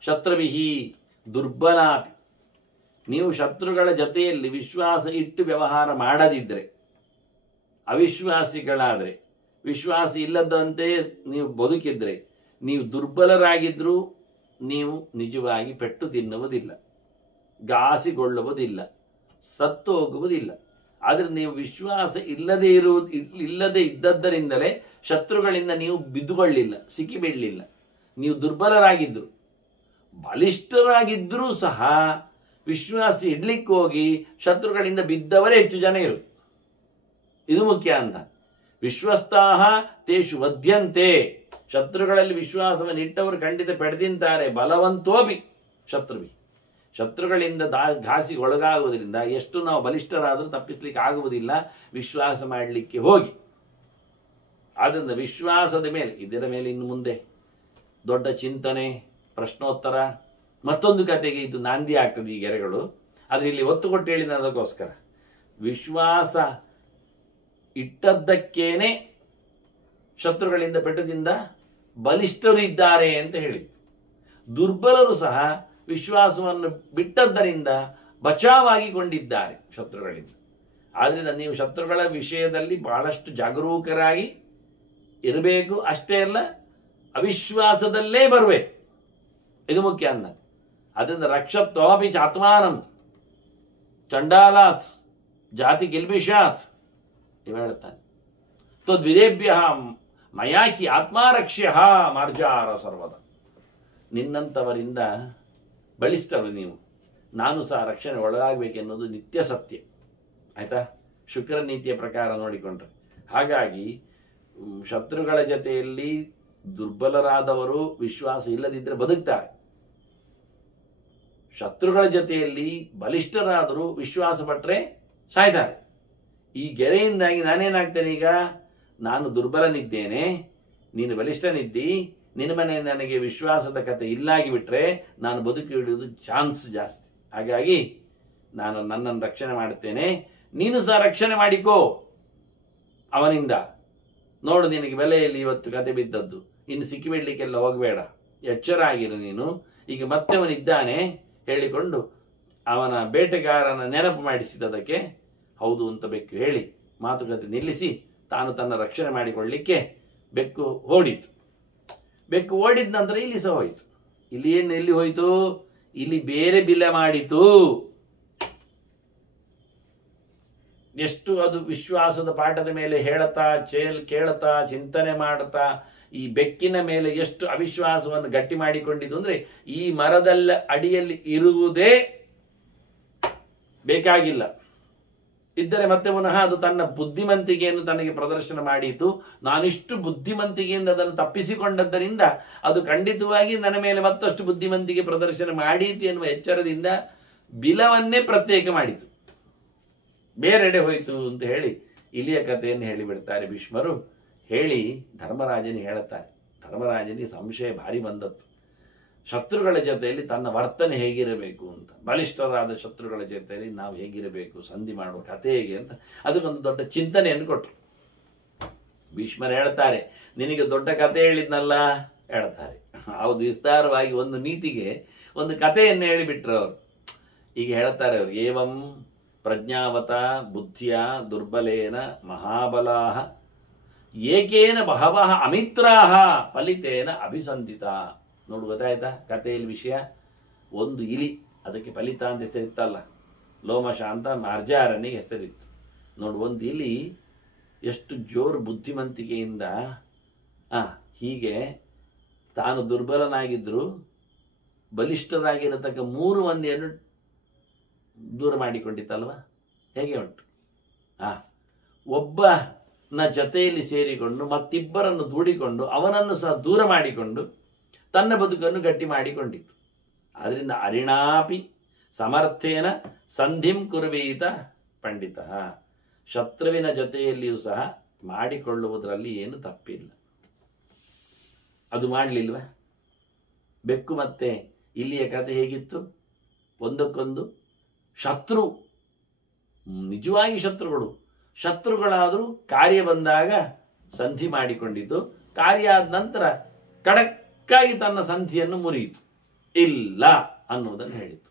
ಶತ್ರುವಿಹಿ ದುರ್ಬಲಾಪಿ. ನೀವು ಶತ್ರುಗಳ ಜೊತೆಯಲ್ಲಿ ವಿಶ್ವಾಸ ಇಟ್ಟು ವ್ಯವಹಾರ ಮಾಡದಿದ್ರೆ, ಅವಿಶ್ವಾಸಿಗಳಾದ್ರೆ, ವಿಶ್ವಾಸ ಇಲ್ಲದಂತೆ ನೀವು ಬದುಕಿದ್ರೆ, ನೀವು ದುರ್ಬಲರಾಗಿದ್ರೂ ನೀವು ನಿಜವಾಗಿ ಪೆಟ್ಟು ತಿನ್ನುವುದಿಲ್ಲ, ಘಾಸಿಗೊಳ್ಳುವುದಿಲ್ಲ, ಸತ್ತು ಹೋಗುವುದಿಲ್ಲ. ಆದರೆ ನೀವು ವಿಶ್ವಾಸ ಇಲ್ಲದೆ ಇದ್ದದ್ದರಿಂದಲೇ ಶತ್ರುಗಳಿಂದ ನೀವು ಬಿದ್ದುಕೊಳ್ಳಿಲ್ಲ, ಸಿಕ್ಕಿಬೀಳಲಿಲ್ಲ. ನೀವು ದುರ್ಬಲರಾಗಿದ್ರು, ಬಲಿಷ್ಠರಾಗಿದ್ರೂ ಸಹ ವಿಶ್ವಾಸ ಇಡ್ಲಿಕ್ಕೆ ಹೋಗಿ ಶತ್ರುಗಳಿಂದ ಬಿದ್ದವರೇ ಹೆಚ್ಚು ಜನ ಇರು. ಇದು ಮುಖ್ಯ ಅಂತ. ವಿಶ್ವಸ್ತಾಹ ತೇಷು ವದ್ಯಂತೆ. ಶತ್ರುಗಳಲ್ಲಿ ವಿಶ್ವಾಸವನ್ನು ಇಟ್ಟವರು ಖಂಡಿತ ಪಡೆದಿಂತಾರೆ. ಬಲವಂತೋಪಿ ಶತ್ರುವಿ. ಶತ್ರುಗಳಿಂದ ಘಾಸಿಗೆ ಒಳಗಾಗುವುದರಿಂದ ಎಷ್ಟು ನಾವು ಬಲಿಷ್ಠರಾದರೂ ತಪ್ಪಿಸ್ಲಿಕ್ಕೆ ಆಗುವುದಿಲ್ಲ ವಿಶ್ವಾಸ ಮಾಡಲಿಕ್ಕೆ ಹೋಗಿ. ಆದ್ದರಿಂದ ವಿಶ್ವಾಸದ ಮೇಲೆ, ಇದರ ಮೇಲೆ ಇನ್ನು ಮುಂದೆ ದೊಡ್ಡ ಚಿಂತನೆ, ಪ್ರಶ್ನೋತ್ತರ, ಮತ್ತೊಂದು ಕತೆಗೆ ಇದು ನಾಂದಿ ಆಗ್ತದೆ ಈ ಗೆರೆಗಳು. ಆದರೆ ಇಲ್ಲಿ ಒತ್ತು ಕೊಟ್ಟು ಹೇಳಿದ ಅದಕ್ಕೋಸ್ಕರ ವಿಶ್ವಾಸ ಇಟ್ಟದ್ದಕ್ಕೇನೆ ಶತ್ರುಗಳಿಂದ ಪೆಟ್ಟದಿಂದ ಬಲಿಷ್ಠರು ಇದ್ದಾರೆ ಅಂತ ಹೇಳಿ, ದುರ್ಬಲರು ಸಹ ವಿಶ್ವಾಸವನ್ನು ಬಿಟ್ಟದ್ದರಿಂದ ಬಚಾವಾಗಿಕೊಂಡಿದ್ದಾರೆ ಶತ್ರುಗಳಿಂದ. ಆದ್ರಿಂದ ನೀವು ಶತ್ರುಗಳ ವಿಷಯದಲ್ಲಿ ಬಹಳಷ್ಟು ಜಾಗರೂಕರಾಗಿ ಇರಬೇಕು. ಅಷ್ಟೇ ಅಲ್ಲ, ಅವಿಶ್ವಾಸದಲ್ಲೇ ಬರಬೇಕು. ಇದು ಮುಖ್ಯ ಅಂದ. ಅದರಿಂದ ರಕ್ಷತ್ವಾಪಿ ಚಾತ್ಮಾನಂ ಚಂಡಾಲಾತ್ ಜಾತಿ ಗಿಲ್ಬಿಷಾತ್ ಇವ ಹೇಳ್ತಾನೆ. ತ್ವದ್ವಿದೇಭ್ಯ ಮಯಾಹಿ ಆತ್ಮಾರಕ್ಷ್ಯ ಮಾರ್ಜಾರ ಸರ್ವದ. ನಿನ್ನಂಥವರಿಂದ ಬಲಿಷ್ಠರು ನೀವು, ನಾನು ಸಹ ರಕ್ಷಣೆ ಒಳಗಾಗಬೇಕೆನ್ನುವುದು ನಿತ್ಯ ಸತ್ಯ. ಆಯ್ತಾ? ಶುಕ್ರ ನೀತಿಯ ಪ್ರಕಾರ ನೋಡಿಕೊಂಡ್ರೆ. ಹಾಗಾಗಿ ಶತ್ರುಗಳ ಜೊತೆಯಲ್ಲಿ ದುರ್ಬಲರಾದವರು ವಿಶ್ವಾಸ ಇಲ್ಲದಿದ್ದರೆ ಬದುಕ್ತಾರೆ. ಶತ್ರುಗಳ ಜೊತೆಯಲ್ಲಿ ಬಲಿಷ್ಠರಾದರೂ ವಿಶ್ವಾಸ ಪಟ್ಟರೆ ಸಾಯ್ತಾರೆ. ಈ ಗೆರೆಯಿಂದಾಗಿ ನಾನೇನಾಗ್ತೇನೆ, ಈಗ ನಾನು ದುರ್ಬಲನಿದ್ದೇನೆ, ನೀನು ಬಲಿಷ್ಠನಿದ್ದಿ, ನಿನ್ನ ಮನೆ ನನಗೆ ವಿಶ್ವಾಸದ ಕತೆ ಇಲ್ಲಾಗಿ ಬಿಟ್ರೆ ನಾನು ಬದುಕಿ ಹಿಡಿಯುವುದು ಚಾನ್ಸ್ ಜಾಸ್ತಿ. ಹಾಗಾಗಿ ನಾನು ನನ್ನನ್ನು ರಕ್ಷಣೆ ಮಾಡುತ್ತೇನೆ, ನೀನು ಸಹ ರಕ್ಷಣೆ ಮಾಡಿಕೋ ಅವನಿಂದ. ನೋಡು, ನಿನಗೆ ಬೆಲೆಯಲ್ಲಿ ಇವತ್ತು ಕತೆ ಬಿದ್ದದ್ದು, ಇನ್ನು ಸಿಕ್ಕಿಬಿಡ್ಲಿಕ್ಕೆಲ್ಲ ಹೋಗಬೇಡ, ಎಚ್ಚರ ಆಗಿರು ನೀನು. ಈಗ ಮತ್ತೆ ಅವನಿದ್ದಾನೆ ಹೇಳಿಕೊಂಡು ಅವನ ಬೇಟೆಗಾರನ ನೆನಪು ಮಾಡಿಸಿದದಕ್ಕೆ ಹೌದು ಅಂತ ಬೆಕ್ಕು ಹೇಳಿ ಮಾತುಕತೆ ನಿಲ್ಲಿಸಿ ತಾನು ತನ್ನ ರಕ್ಷಣೆ ಮಾಡಿಕೊಳ್ಳಲಿಕ್ಕೆ ಬೆಕ್ಕು ಓಡಿತು. ಬೆಕ್ಕು ಓಡಿದ ನಂತರ ಇಲ್ಲಿ ಸಹ ಹೋಯಿತು. ಇಲ್ಲಿ ಏನು, ಎಲ್ಲಿ ಹೋಯಿತು? ಇಲ್ಲಿ ಬೇರೆ ಬಿಲೆ ಮಾಡಿತು. ಎಷ್ಟು ಅದು ವಿಶ್ವಾಸದ ಪಾಠದ ಮೇಲೆ ಹೇಳತಾ ಕೇಳತಾ ಚಿಂತನೆ ಮಾಡುತ್ತಾ ಈ ಬೆಕ್ಕಿನ ಮೇಲೆ ಎಷ್ಟು ಅವಿಶ್ವಾಸವನ್ನು ಗಟ್ಟಿ ಮಾಡಿಕೊಂಡಿದ್ದು ಅಂದ್ರೆ, ಈ ಮರದಲ್ಲ ಅಡಿಯಲ್ಲಿ ಇರುವುದೇ ಬೇಕಾಗಿಲ್ಲ ಇದ್ದರೆ ಮತ್ತೆ ಪುನಃ ಅದು ತನ್ನ ಬುದ್ಧಿಮಂತಿಕೆಯನ್ನು ತನಗೆ ಪ್ರದರ್ಶನ ಮಾಡಿತು. ನಾನಿಷ್ಟು ಬುದ್ಧಿಮಂತಿಕೆಯಿಂದ ಅದನ್ನು ತಪ್ಪಿಸಿಕೊಂಡದ್ದರಿಂದ ಅದು ಖಂಡಿತವಾಗಿ ನನ್ನ ಮೇಲೆ ಮತ್ತಷ್ಟು ಬುದ್ಧಿಮಂತಿಕೆ ಪ್ರದರ್ಶನ ಮಾಡೀತು ಎನ್ನುವ ಎಚ್ಚರದಿಂದ ಬಿಲವನ್ನೇ ಪ್ರತ್ಯೇಕ ಮಾಡಿತು, ಬೇರೆಡೆ ಹೋಯಿತು ಅಂತ ಹೇಳಿ ಇಲಿಯ ಕಥೆಯನ್ನು ಹೇಳಿಬಿಡ್ತಾರೆ ಭೀಷ್ಮರು. ಹೇಳಿ ಧರ್ಮರಾಜನಿಗೆ ಹೇಳುತ್ತಾರೆ. ಧರ್ಮರಾಜನಿಗೆ ಸಂಶಯ ಭಾರಿ ಬಂದದ್ದು, ಶತ್ರುಗಳ ಜೊತೆಯಲ್ಲಿ ತನ್ನ ವರ್ತನೆ ಹೇಗಿರಬೇಕು ಅಂತ. ಬಲಿಷ್ಠರಾದ ಶತ್ರುಗಳ ಜೊತೆಯಲ್ಲಿ ನಾವು ಹೇಗಿರಬೇಕು, ಸಂಧಿ ಮಾಡುವ ಕಥೆ ಹೇಗೆ ಅಂತ ಅದಕ್ಕೊಂದು ದೊಡ್ಡ ಚಿಂತನೆಯನ್ನು ಕೊಟ್ಟರು. ಭೀಷ್ಮರು ಹೇಳ್ತಾರೆ, ನಿನಗೆ ದೊಡ್ಡ ಕಥೆ ಹೇಳಿದ್ನಲ್ಲ ಹೇಳ್ತಾರೆ. ಹೌದು, ವಿಸ್ತಾರವಾಗಿ ಒಂದು ನೀತಿಗೆ ಒಂದು ಕಥೆಯನ್ನು ಹೇಳಿಬಿಟ್ರು ಅವರು. ಈಗ ಹೇಳ್ತಾರೆ ಅವರು, ಏವಂ ಪ್ರಜ್ಞಾವತ ಬುದ್ಧಿಯ ದುರ್ಬಲೇನ ಮಹಾಬಲಾಹ ಏಕೇನ ಬಹವಃ ಅಮಿತ್ರಾಹ ಫಲಿತೇನ ಅಭಿಸಂಧಿತ. ನೋಡು, ಗೊತ್ತಾಯ್ತಾ ಕಥೆಯಲ್ಲಿ ವಿಷಯ? ಒಂದು ಇಲಿ ಅದಕ್ಕೆ ಫಲಿತ ಅಂತ ಹೆಸರಿತ್ತಲ್ಲ, ಲೋಮಶ ಅಂತ ಮಾರ್ಜಾರನಿಗೆ ಹೆಸರಿತ್ತು. ನೋಡು, ಒಂದು ಇಲಿ ಎಷ್ಟು ಜೋರು ಬುದ್ಧಿವಂತಿಕೆಯಿಂದ ಹೀಗೆ ತಾನು ದುರ್ಬಲನಾಗಿದ್ದರೂ ಬಲಿಷ್ಠರಾಗಿರತಕ್ಕ 3 ಮಂದಿಯನ್ನು ದೂರ ಮಾಡಿಕೊಂಡಿತ್ತಲ್ವ. ಹೇಗೆ ಉಂಟು? ಒಬ್ಬನ ಜೊತೆಯಲ್ಲಿ ಸೇರಿಕೊಂಡು ಮತ್ತಿಬ್ಬರನ್ನು ದೂಡಿಕೊಂಡು ಅವನನ್ನು ಸಹ ದೂರ ಮಾಡಿಕೊಂಡು ತನ್ನ ಬದುಕನ್ನು ಗಟ್ಟಿ ಮಾಡಿಕೊಂಡಿತ್ತು. ಆದ್ದರಿಂದ ಅರಿಣಾಪಿ ಸಮರ್ಥೇನ ಸಂಧಿಂ ಕುರ್ವೀತ ಪಂಡಿತ. ಶತ್ರುವಿನ ಜೊತೆಯಲ್ಲಿಯೂ ಸಹ ಮಾಡಿಕೊಳ್ಳುವುದರಲ್ಲಿ ಏನು ತಪ್ಪಿಲ್ಲ. ಅದು ಮಾಡಲಿಲ್ವ? ಬೆಕ್ಕು ಮತ್ತೆ ಇಲ್ಲಿಯ ಕಥೆ ಹೇಗಿತ್ತು? ಒಂದಕ್ಕೊಂದು ಶತ್ರು, ನಿಜವಾಗಿ ಶತ್ರುಗಳಾದರೂ ಕಾರ್ಯ ಬಂದಾಗ ಸಂಧಿ ಮಾಡಿಕೊಂಡಿತು. ಕಾರ್ಯ ಆದ ನಂತರ ಖಡಕ್ಕಾಗಿ ತನ್ನ ಸಂಧಿಯನ್ನು ಮುರಿಯಿತು. ಇಲ್ಲ ಅನ್ನುವುದನ್ನು ಹೇಳಿತು.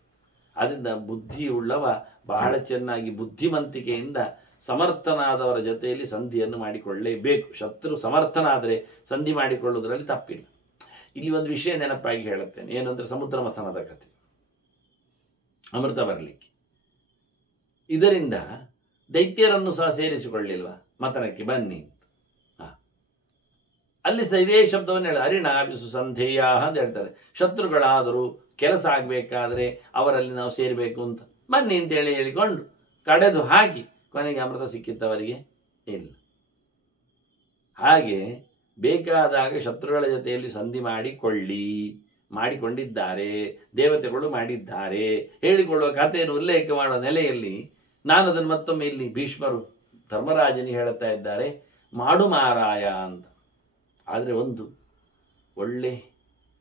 ಅದರಿಂದ ಬುದ್ಧಿಯುಳ್ಳವ ಬಹಳ ಚೆನ್ನಾಗಿ ಬುದ್ಧಿವಂತಿಕೆಯಿಂದ ಸಮರ್ಥನಾದವರ ಜೊತೆಯಲ್ಲಿ ಸಂಧಿಯನ್ನು ಮಾಡಿಕೊಳ್ಳಲೇಬೇಕು. ಶತ್ರು ಸಮರ್ಥನಾದರೆ ಸಂಧಿ ಮಾಡಿಕೊಳ್ಳುವುದರಲ್ಲಿ ತಪ್ಪಿಲ್ಲ. ಇಲ್ಲಿ ಒಂದು ವಿಷಯ ನೆನಪಾಗಿ ಹೇಳುತ್ತೇನೆ. ಏನಂದ್ರೆ ಸಮುದ್ರ ಮಥನದ ಕಥೆ, ಅಮೃತ ಬರಲಿಕ್ಕೆ. ಇದರಿಂದ ದೈತ್ಯರನ್ನು ಸಹ ಸೇರಿಸಿಕೊಳ್ಳಿಲ್ವಾ ಮಥನಕ್ಕೆ ಬನ್ನಿ ಅಂತ. ಅಲ್ಲಿ ಸಹ ಇದೇ ಶಬ್ದವನ್ನು ಹೇಳ, ಅರಿಣಾಭಿಸು ಸಂಧೇಯ ಅಂತ ಹೇಳ್ತಾರೆ. ಶತ್ರುಗಳಾದರೂ ಕೆಲಸ ಆಗಬೇಕಾದ್ರೆ ಅವರಲ್ಲಿ ನಾವು ಸೇರಬೇಕು ಅಂತ ಬನ್ನಿ ಅಂತೇಳಿ ಹೇಳಿಕೊಂಡು ಕಡೆದು ಹಾಕಿ ಕೊನೆಗೆ ಅಮೃತ ಸಿಕ್ಕಿದ್ದವರಿಗೆ ಇಲ್ಲ. ಹಾಗೆ ಬೇಕಾದಾಗ ಶತ್ರುಗಳ ಜೊತೆಯಲ್ಲಿ ಸಂಧಿ ಮಾಡಿಕೊಂಡಿದ್ದಾರೆ, ದೇವತೆಗಳು ಮಾಡಿದ್ದಾರೆ ಹೇಳಿಕೊಳ್ಳುವ ಕಥೆಯನ್ನು ಉಲ್ಲೇಖ ಮಾಡುವ ನೆಲೆಯಲ್ಲಿ ನಾನು ಅದನ್ನು ಮತ್ತೊಮ್ಮೆ ಇಲ್ಲಿ ಭೀಷ್ಮರು ಧರ್ಮರಾಜನಿಗೆ ಹೇಳುತ್ತಾ ಇದ್ದಾರೆ, ಮಾಡು ಮಾರಾಯ ಅಂತ. ಆದರೆ ಒಂದು ಒಳ್ಳೆ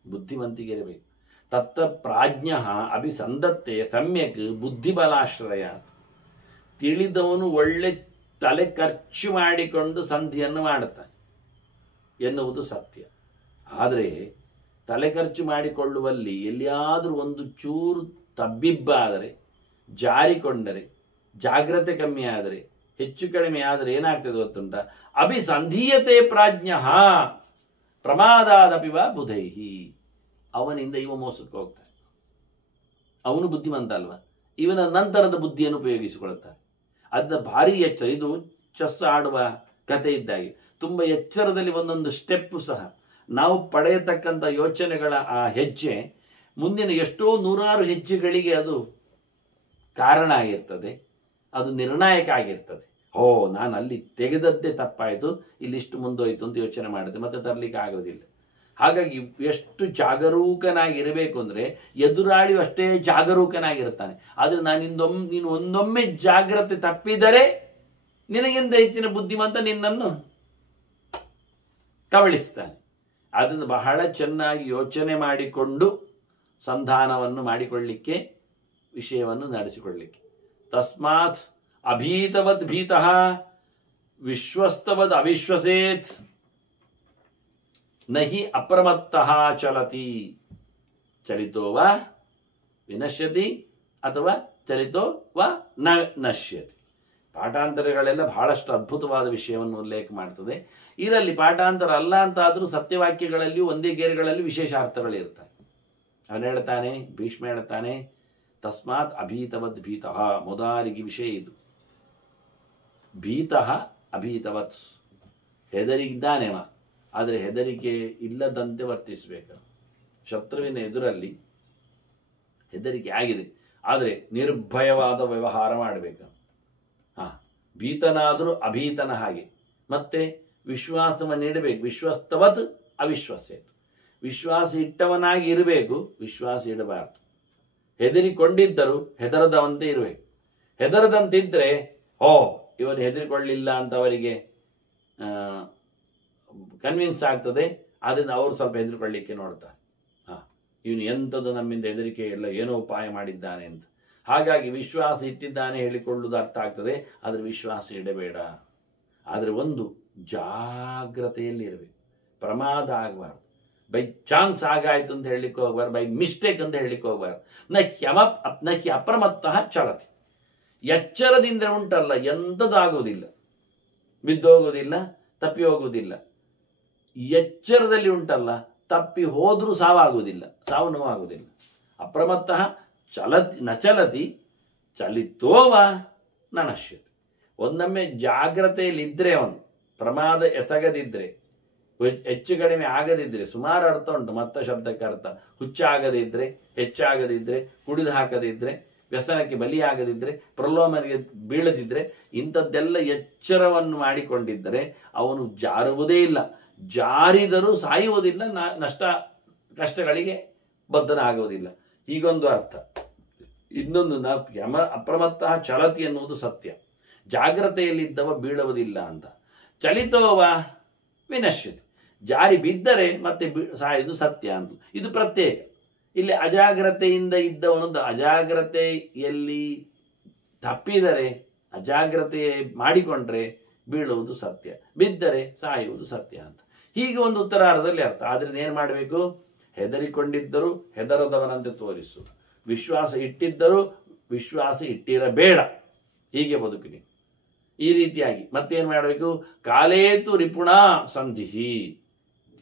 ಬುದ್ಧಿವಂತಿಕೆ ಇರಬೇಕು. ತತ್ತ ಪ್ರಾಜ್ಞ ಅಭಿಸಂದತ್ತೆ ಸಮ್ಯಕ್ ಬುದ್ಧಿಬಲಾಶ್ರಯ. ತಿಳಿದವನು ಒಳ್ಳೆ ತಲೆ ಖರ್ಚು ಮಾಡಿಕೊಂಡು ಸಂಧಿಯನ್ನು ಮಾಡುತ್ತಾನೆ ಎನ್ನುವುದು ಸತ್ಯ. ಆದರೆ ತಲೆ ಖರ್ಚು ಮಾಡಿಕೊಳ್ಳುವಲ್ಲಿ ಎಲ್ಲಿಯಾದರೂ ಒಂದು ಚೂರು ತಬ್ಬಿಬ್ಬಾದರೆ, ಜಾರಿಕೊಂಡರೆ, ಜಾಗ್ರತೆ ಕಮ್ಮಿ ಆದರೆ, ಹೆಚ್ಚು ಕಡಿಮೆ ಆದರೆ ಏನಾಗ್ತದೆ ಗೊತ್ತುಂಟ? ಅಭಿಸಂಧೀಯತೆ ಪ್ರಾಜ್ಞ ಪ್ರಮಾದಾದಪಿವ ಬುಧೈಹಿ. ಅವನಿಂದ ಇವ ಮೋಸಕ್ಕೆ ಹೋಗ್ತಾನೆ. ಅವನು ಬುದ್ಧಿವಂತ ಅಲ್ವಾ, ಇವನ ನಂತರದ ಬುದ್ಧಿಯನ್ನು ಉಪಯೋಗಿಸಿಕೊಳ್ಳುತ್ತಾನೆ. ಅದನ್ನ ಭಾರಿ ಎಚ್ಚರ. ಇದು ಚೆಸ್ ಆಡುವ ಕಥೆ ಇದ್ದಾಗೆ ತುಂಬ ಎಚ್ಚರದಲ್ಲಿ ಒಂದೊಂದು ಸ್ಟೆಪ್ಪು ಸಹ ನಾವು ಪಡೆಯತಕ್ಕಂಥ ಯೋಚನೆಗಳ ಆ ಹೆಜ್ಜೆ ಮುಂದಿನ ಎಷ್ಟೋ 100 ಹೆಜ್ಜೆಗಳಿಗೆ ಅದು ಕಾರಣ ಆಗಿರ್ತದೆ, ಅದು ನಿರ್ಣಾಯಕ ಆಗಿರ್ತದೆ. ನಾನು ಅಲ್ಲಿ ತೆಗೆದದ್ದೇ ತಪ್ಪಾಯಿತು, ಇಲ್ಲಿಷ್ಟು ಮುಂದೋಯ್ತು ಅಂತ ಯೋಚನೆ ಮಾಡುತ್ತೆ, ಮತ್ತೆ ತರಲಿಕ್ಕೆ ಆಗೋದಿಲ್ಲ. ಹಾಗಾಗಿ ಎಷ್ಟು ಜಾಗರೂಕನಾಗಿರಬೇಕು ಅಂದರೆ ಎದುರಾಳಿಯು ಅಷ್ಟೇ ಜಾಗರೂಕನಾಗಿರ್ತಾನೆ. ಆದರೆ ನೀನು ಒಂದೊಮ್ಮೆ ಜಾಗ್ರತೆ ತಪ್ಪಿದರೆ ನಿನಗಿಂತ ಹೆಚ್ಚಿನ ಬುದ್ಧಿವಂತ ನಿನ್ನನ್ನು ಕಬಳಿಸ್ತಾನೆ. ಅದನ್ನು ಬಹಳ ಚೆನ್ನಾಗಿ ಯೋಚನೆ ಮಾಡಿಕೊಂಡು ಸಂಧಾನವನ್ನು ಮಾಡಿಕೊಳ್ಳಿಕ್ಕೆ, ವಿಷಯವನ್ನು ನಡೆಸಿಕೊಳ್ಳಿಕ್ಕೆ. ತಸ್ಮಾತ್ ಅಭೀತವದ್ ಭೀತಃ ವಿಶ್ವಸ್ತವದ್ ಅವಿಶ್ವಸೇತ್ ನಹಿ ಅಪ್ರಮತ್ತಃ ಚಲತಿ. ಚಲಿತೋ ವಾ ವಿನಶ್ಯತಿ ಅಥವಾ ಚಲಿತೋ ವಾ ನ ನಶ್ಯತಿ. ಪಾಠಾಂತರಗಳೆಲ್ಲ ಬಹಳಷ್ಟು ಅದ್ಭುತವಾದ ವಿಷಯವನ್ನು ಉಲ್ಲೇಖ ಮಾಡ್ತದೆ. ಇದರಲ್ಲಿ ಪಾಠಾಂತರ ಅಲ್ಲ ಅಂತಾದರೂ ಸತ್ಯವಾಕ್ಯಗಳಲ್ಲಿಯೂ ಒಂದೇ ಗೇರುಗಳಲ್ಲಿ ವಿಶೇಷ ಅರ್ಥಗಳಿರ್ತವೆ. ಅವನು ಹೇಳ್ತಾನೆ, ಭೀಷ್ಮ ಹೇಳ್ತಾನೆ, ತಸ್ಮಾತ್ ಅಭೀತವದ್ ಭೀತಃ. ಮೊದಲಿಗೆ ವಿಷಯ ಇದು. ಭೀತಃ ಅಭೀತವತ್, ಹೆದರಿದ್ದಾನೆವ, ಆದರೆ ಹೆದರಿಕೆ ಇಲ್ಲದಂತೆ ವರ್ತಿಸಬೇಕು. ಶತ್ರುವಿನ ಎದುರಲ್ಲಿ ಹೆದರಿಕೆ ಆಗಿದೆ, ಆದರೆ ನಿರ್ಭಯವಾದ ವ್ಯವಹಾರ ಮಾಡಬೇಕು. ಭೀತನಾದರೂ ಅಭೀತನ ಹಾಗೆ. ಮತ್ತೆ ವಿಶ್ವಾಸವನ್ನು ಇಡಬೇಕು. ವಿಶ್ವಸ್ತವತ್ ಅವಿಶ್ವಾಸೇತ್. ವಿಶ್ವಾಸ ಇಟ್ಟವನಾಗಿ ಇರಬೇಕು, ವಿಶ್ವಾಸ ಇಡಬಾರದು. ಹೆದರಿಕೊಂಡಿದ್ದರೂ ಹೆದರದವಂತೆ ಇರಬೇಕು. ಹೆದರದಂತಿದ್ರೆ ಇವನು ಹೆದರಿಕೊಳ್ಳಿಲ್ಲ ಅಂತ ಅವರಿಗೆ ಕನ್ವಿನ್ಸ್ ಆಗ್ತದೆ. ಆದ್ದರಿಂದ ಅವರು ಸ್ವಲ್ಪ ಹೆದರಿಕೊಳ್ಳಿಕ್ಕೆ ನೋಡ್ತಾರೆ. ಇವನು ಎಂಥದ್ದು ನಮ್ಮಿಂದ ಹೆದರಿಕೆ ಇಲ್ಲ, ಏನೋ ಉಪಾಯ ಮಾಡಿದ್ದಾನೆ ಅಂತ. ಹಾಗಾಗಿ ವಿಶ್ವಾಸ ಇಟ್ಟಿದ್ದಾನೆ ಹೇಳಿಕೊಳ್ಳುವುದು ಅರ್ಥ ಆಗ್ತದೆ, ಆದರೆ ವಿಶ್ವಾಸ ಇಡಬೇಡ. ಆದರೆ ಒಂದು ಜಾಗ್ರತೆಯಲ್ಲಿ ಇರಬೇಕು, ಪ್ರಮಾದ ಆಗಬಾರ್ದು. ಬೈ ಚಾನ್ಸ್ ಆಗಾಯ್ತು ಅಂತ ಹೇಳಲಿಕ್ಕೆ ಹೋಗ್ಬಾರ್ದು, ಬೈ ಮಿಸ್ಟೇಕ್ ಅಂತ ಹೇಳಲಿಕ್ಕೆ ಹೋಗ್ಬಾರ್ದು. ನಹಿ ಅಪ್ರಮತ್ತಃ ಚಲತಿ. ಎಚ್ಚರದಿಂದ ಉಂಟಲ್ಲ ಎಂಥದ್ದಾಗುವುದಿಲ್ಲ, ಬಿದ್ದೋಗುವುದಿಲ್ಲ, ತಪ್ಪಿ ಹೋಗುವುದಿಲ್ಲ. ಎಚ್ಚರದಲ್ಲಿ ಉಂಟಲ್ಲ, ತಪ್ಪಿ ಹೋದರೂ ಸಾವಾಗುವುದಿಲ್ಲ, ಸಾವು ನೋವಾಗುವುದಿಲ್ಲ. ಅಪ್ರಮತ್ತಃ ಚಲತಿ ಚಲಿತೋವ ನ ನಶ್ಯತಿ. ಒಂದೊಮ್ಮೆ ಜಾಗ್ರತೆಯಲ್ಲಿದ್ದರೆ, ಅವನು ಪ್ರಮಾದ ಎಸಗದಿದ್ರೆ, ಹೆಚ್ಚು ಕಡಿಮೆ ಆಗದಿದ್ರೆ, ಸುಮಾರು ಅರ್ಥ ಉಂಟು ಮತ್ತ ಶಬ್ದಕ್ಕೆ ಅರ್ಥ. ಹುಚ್ಚಾಗದಿದ್ರೆ, ಹೆಚ್ಚಾಗದಿದ್ರೆ, ಕುಡಿದು ಹಾಕದಿದ್ರೆ, ವ್ಯಸನಕ್ಕೆ ಬಲಿಯಾಗದಿದ್ರೆ, ಪ್ರಲೋಭನೆಗೆ ಬೀಳದಿದ್ರೆ, ಇಂಥದ್ದೆಲ್ಲ ಎಚ್ಚರವನ್ನು ಮಾಡಿಕೊಂಡಿದ್ದರೆ ಅವನು ಜಾರುವುದೇ ಇಲ್ಲ. ಜಾರಿದರೂ ಸಾಯುವುದಿಲ್ಲ, ಕಷ್ಟಗಳಿಗೆ ಬದ್ಧನಾಗುವುದಿಲ್ಲ. ಹೀಗೊಂದು ಅರ್ಥ. ಇನ್ನೊಂದು ಅಪ್ರಮತ್ತ ಚಲತಿ ಎನ್ನುವುದು ಸತ್ಯ. ಜಾಗ್ರತೆಯಲ್ಲಿದ್ದವ ಬೀಳುವುದಿಲ್ಲ ಅಂತ. ಚಲಿತೋವ ವಿನಶ್ಯತಿ, ಜಾರಿ ಬಿದ್ದರೆ ಮತ್ತೆ ಸಾಯುವುದು ಸತ್ಯ ಅಂತ. ಇದು ಪ್ರತ್ಯೇಕ. ಇಲ್ಲಿ ಅಜಾಗ್ರತೆಯಿಂದ ಇದ್ದವನದ್ದು ಅಜಾಗ್ರತೆಯಲ್ಲಿ ತಪ್ಪಿದರೆ, ಅಜಾಗ್ರತೆ ಮಾಡಿಕೊಂಡ್ರೆ ಬೀಳುವುದು ಸತ್ಯ, ಬಿದ್ದರೆ ಸಾಯುವುದು ಸತ್ಯ ಅಂತ. ಹೀಗೆ ಒಂದು ಉತ್ತರಾರ್ಧದಲ್ಲಿ ಅರ್ಥ. ಆದ್ರಿಂದ ಏನು ಮಾಡಬೇಕು? ಹೆದರಿಕೊಂಡಿದ್ದರೂ ಹೆದರದವನಂತೆ ತೋರಿಸು, ವಿಶ್ವಾಸ ಇಟ್ಟಿದ್ದರೂ ವಿಶ್ವಾಸ ಇಟ್ಟಿರಬೇಡ. ಹೀಗೆ ಬದುಕಿನಿ. ಈ ರೀತಿಯಾಗಿ ಮತ್ತೇನು ಮಾಡಬೇಕು? ಕಾಲೇತು ರಿಪುಣ ಸಂಧಿಸಿ.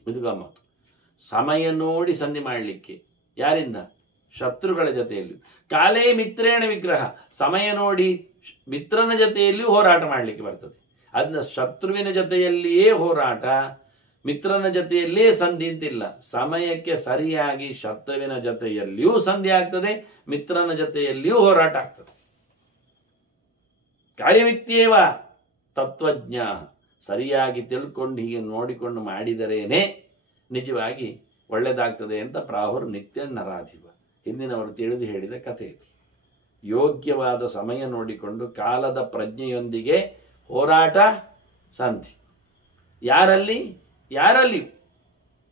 ಇದು ಗಮ್ಮತ್ತು. ಸಮಯ ನೋಡಿ ಸಂಧಿ ಮಾಡಲಿಕ್ಕೆ. ಯಾರಿಂದ? ಶತ್ರುಗಳ ಜೊತೆಯಲ್ಲಿ. ಕಾಲೇ ಮಿತ್ರೇಣ ವಿಗ್ರಹ, ಸಮಯ ನೋಡಿ ಮಿತ್ರನ ಜೊತೆಯಲ್ಲಿಯೂ ಹೋರಾಟ ಮಾಡಲಿಕ್ಕೆ ಬರ್ತದೆ. ಅದನ್ನ ಶತ್ರುವಿನ ಜೊತೆಯಲ್ಲಿಯೇ ಹೋರಾಟ, ಮಿತ್ರನ ಜೊತೆಯಲ್ಲಿಯೇ ಸಂಧಿ ಅಂತಿಲ್ಲ. ಸಮಯಕ್ಕೆ ಸರಿಯಾಗಿ ಶತ್ರುವಿನ ಜೊತೆಯಲ್ಲಿಯೂ ಸಂಧಿ ಆಗ್ತದೆ, ಮಿತ್ರನ ಜೊತೆಯಲ್ಲಿಯೂ ಹೋರಾಟ ಆಗ್ತದೆ. ಕಾರ್ಯಮಿತ್ಯೇವ ತತ್ವಜ್ಞ, ಸರಿಯಾಗಿ ತಿಳ್ಕೊಂಡು ಹೀಗೆ ನೋಡಿಕೊಂಡು ಮಾಡಿದರೇನೆ ನಿಜವಾಗಿ ಒಳ್ಳೆದಾಗ್ತದೆ ಅಂತ ಪ್ರಾಹುರ್ ನಿತ್ಯ ನರಾಧಿಪ, ಹಿಂದಿನವರು ತಿಳಿದು ಹೇಳಿದ ಕಥೆ. ಯೋಗ್ಯವಾದ ಸಮಯ ನೋಡಿಕೊಂಡು ಕಾಲದ ಪ್ರಜ್ಞೆಯೊಂದಿಗೆ ಹೋರಾಟ, ಸಂಧಿ. ಯಾರಲ್ಲಿಯೂ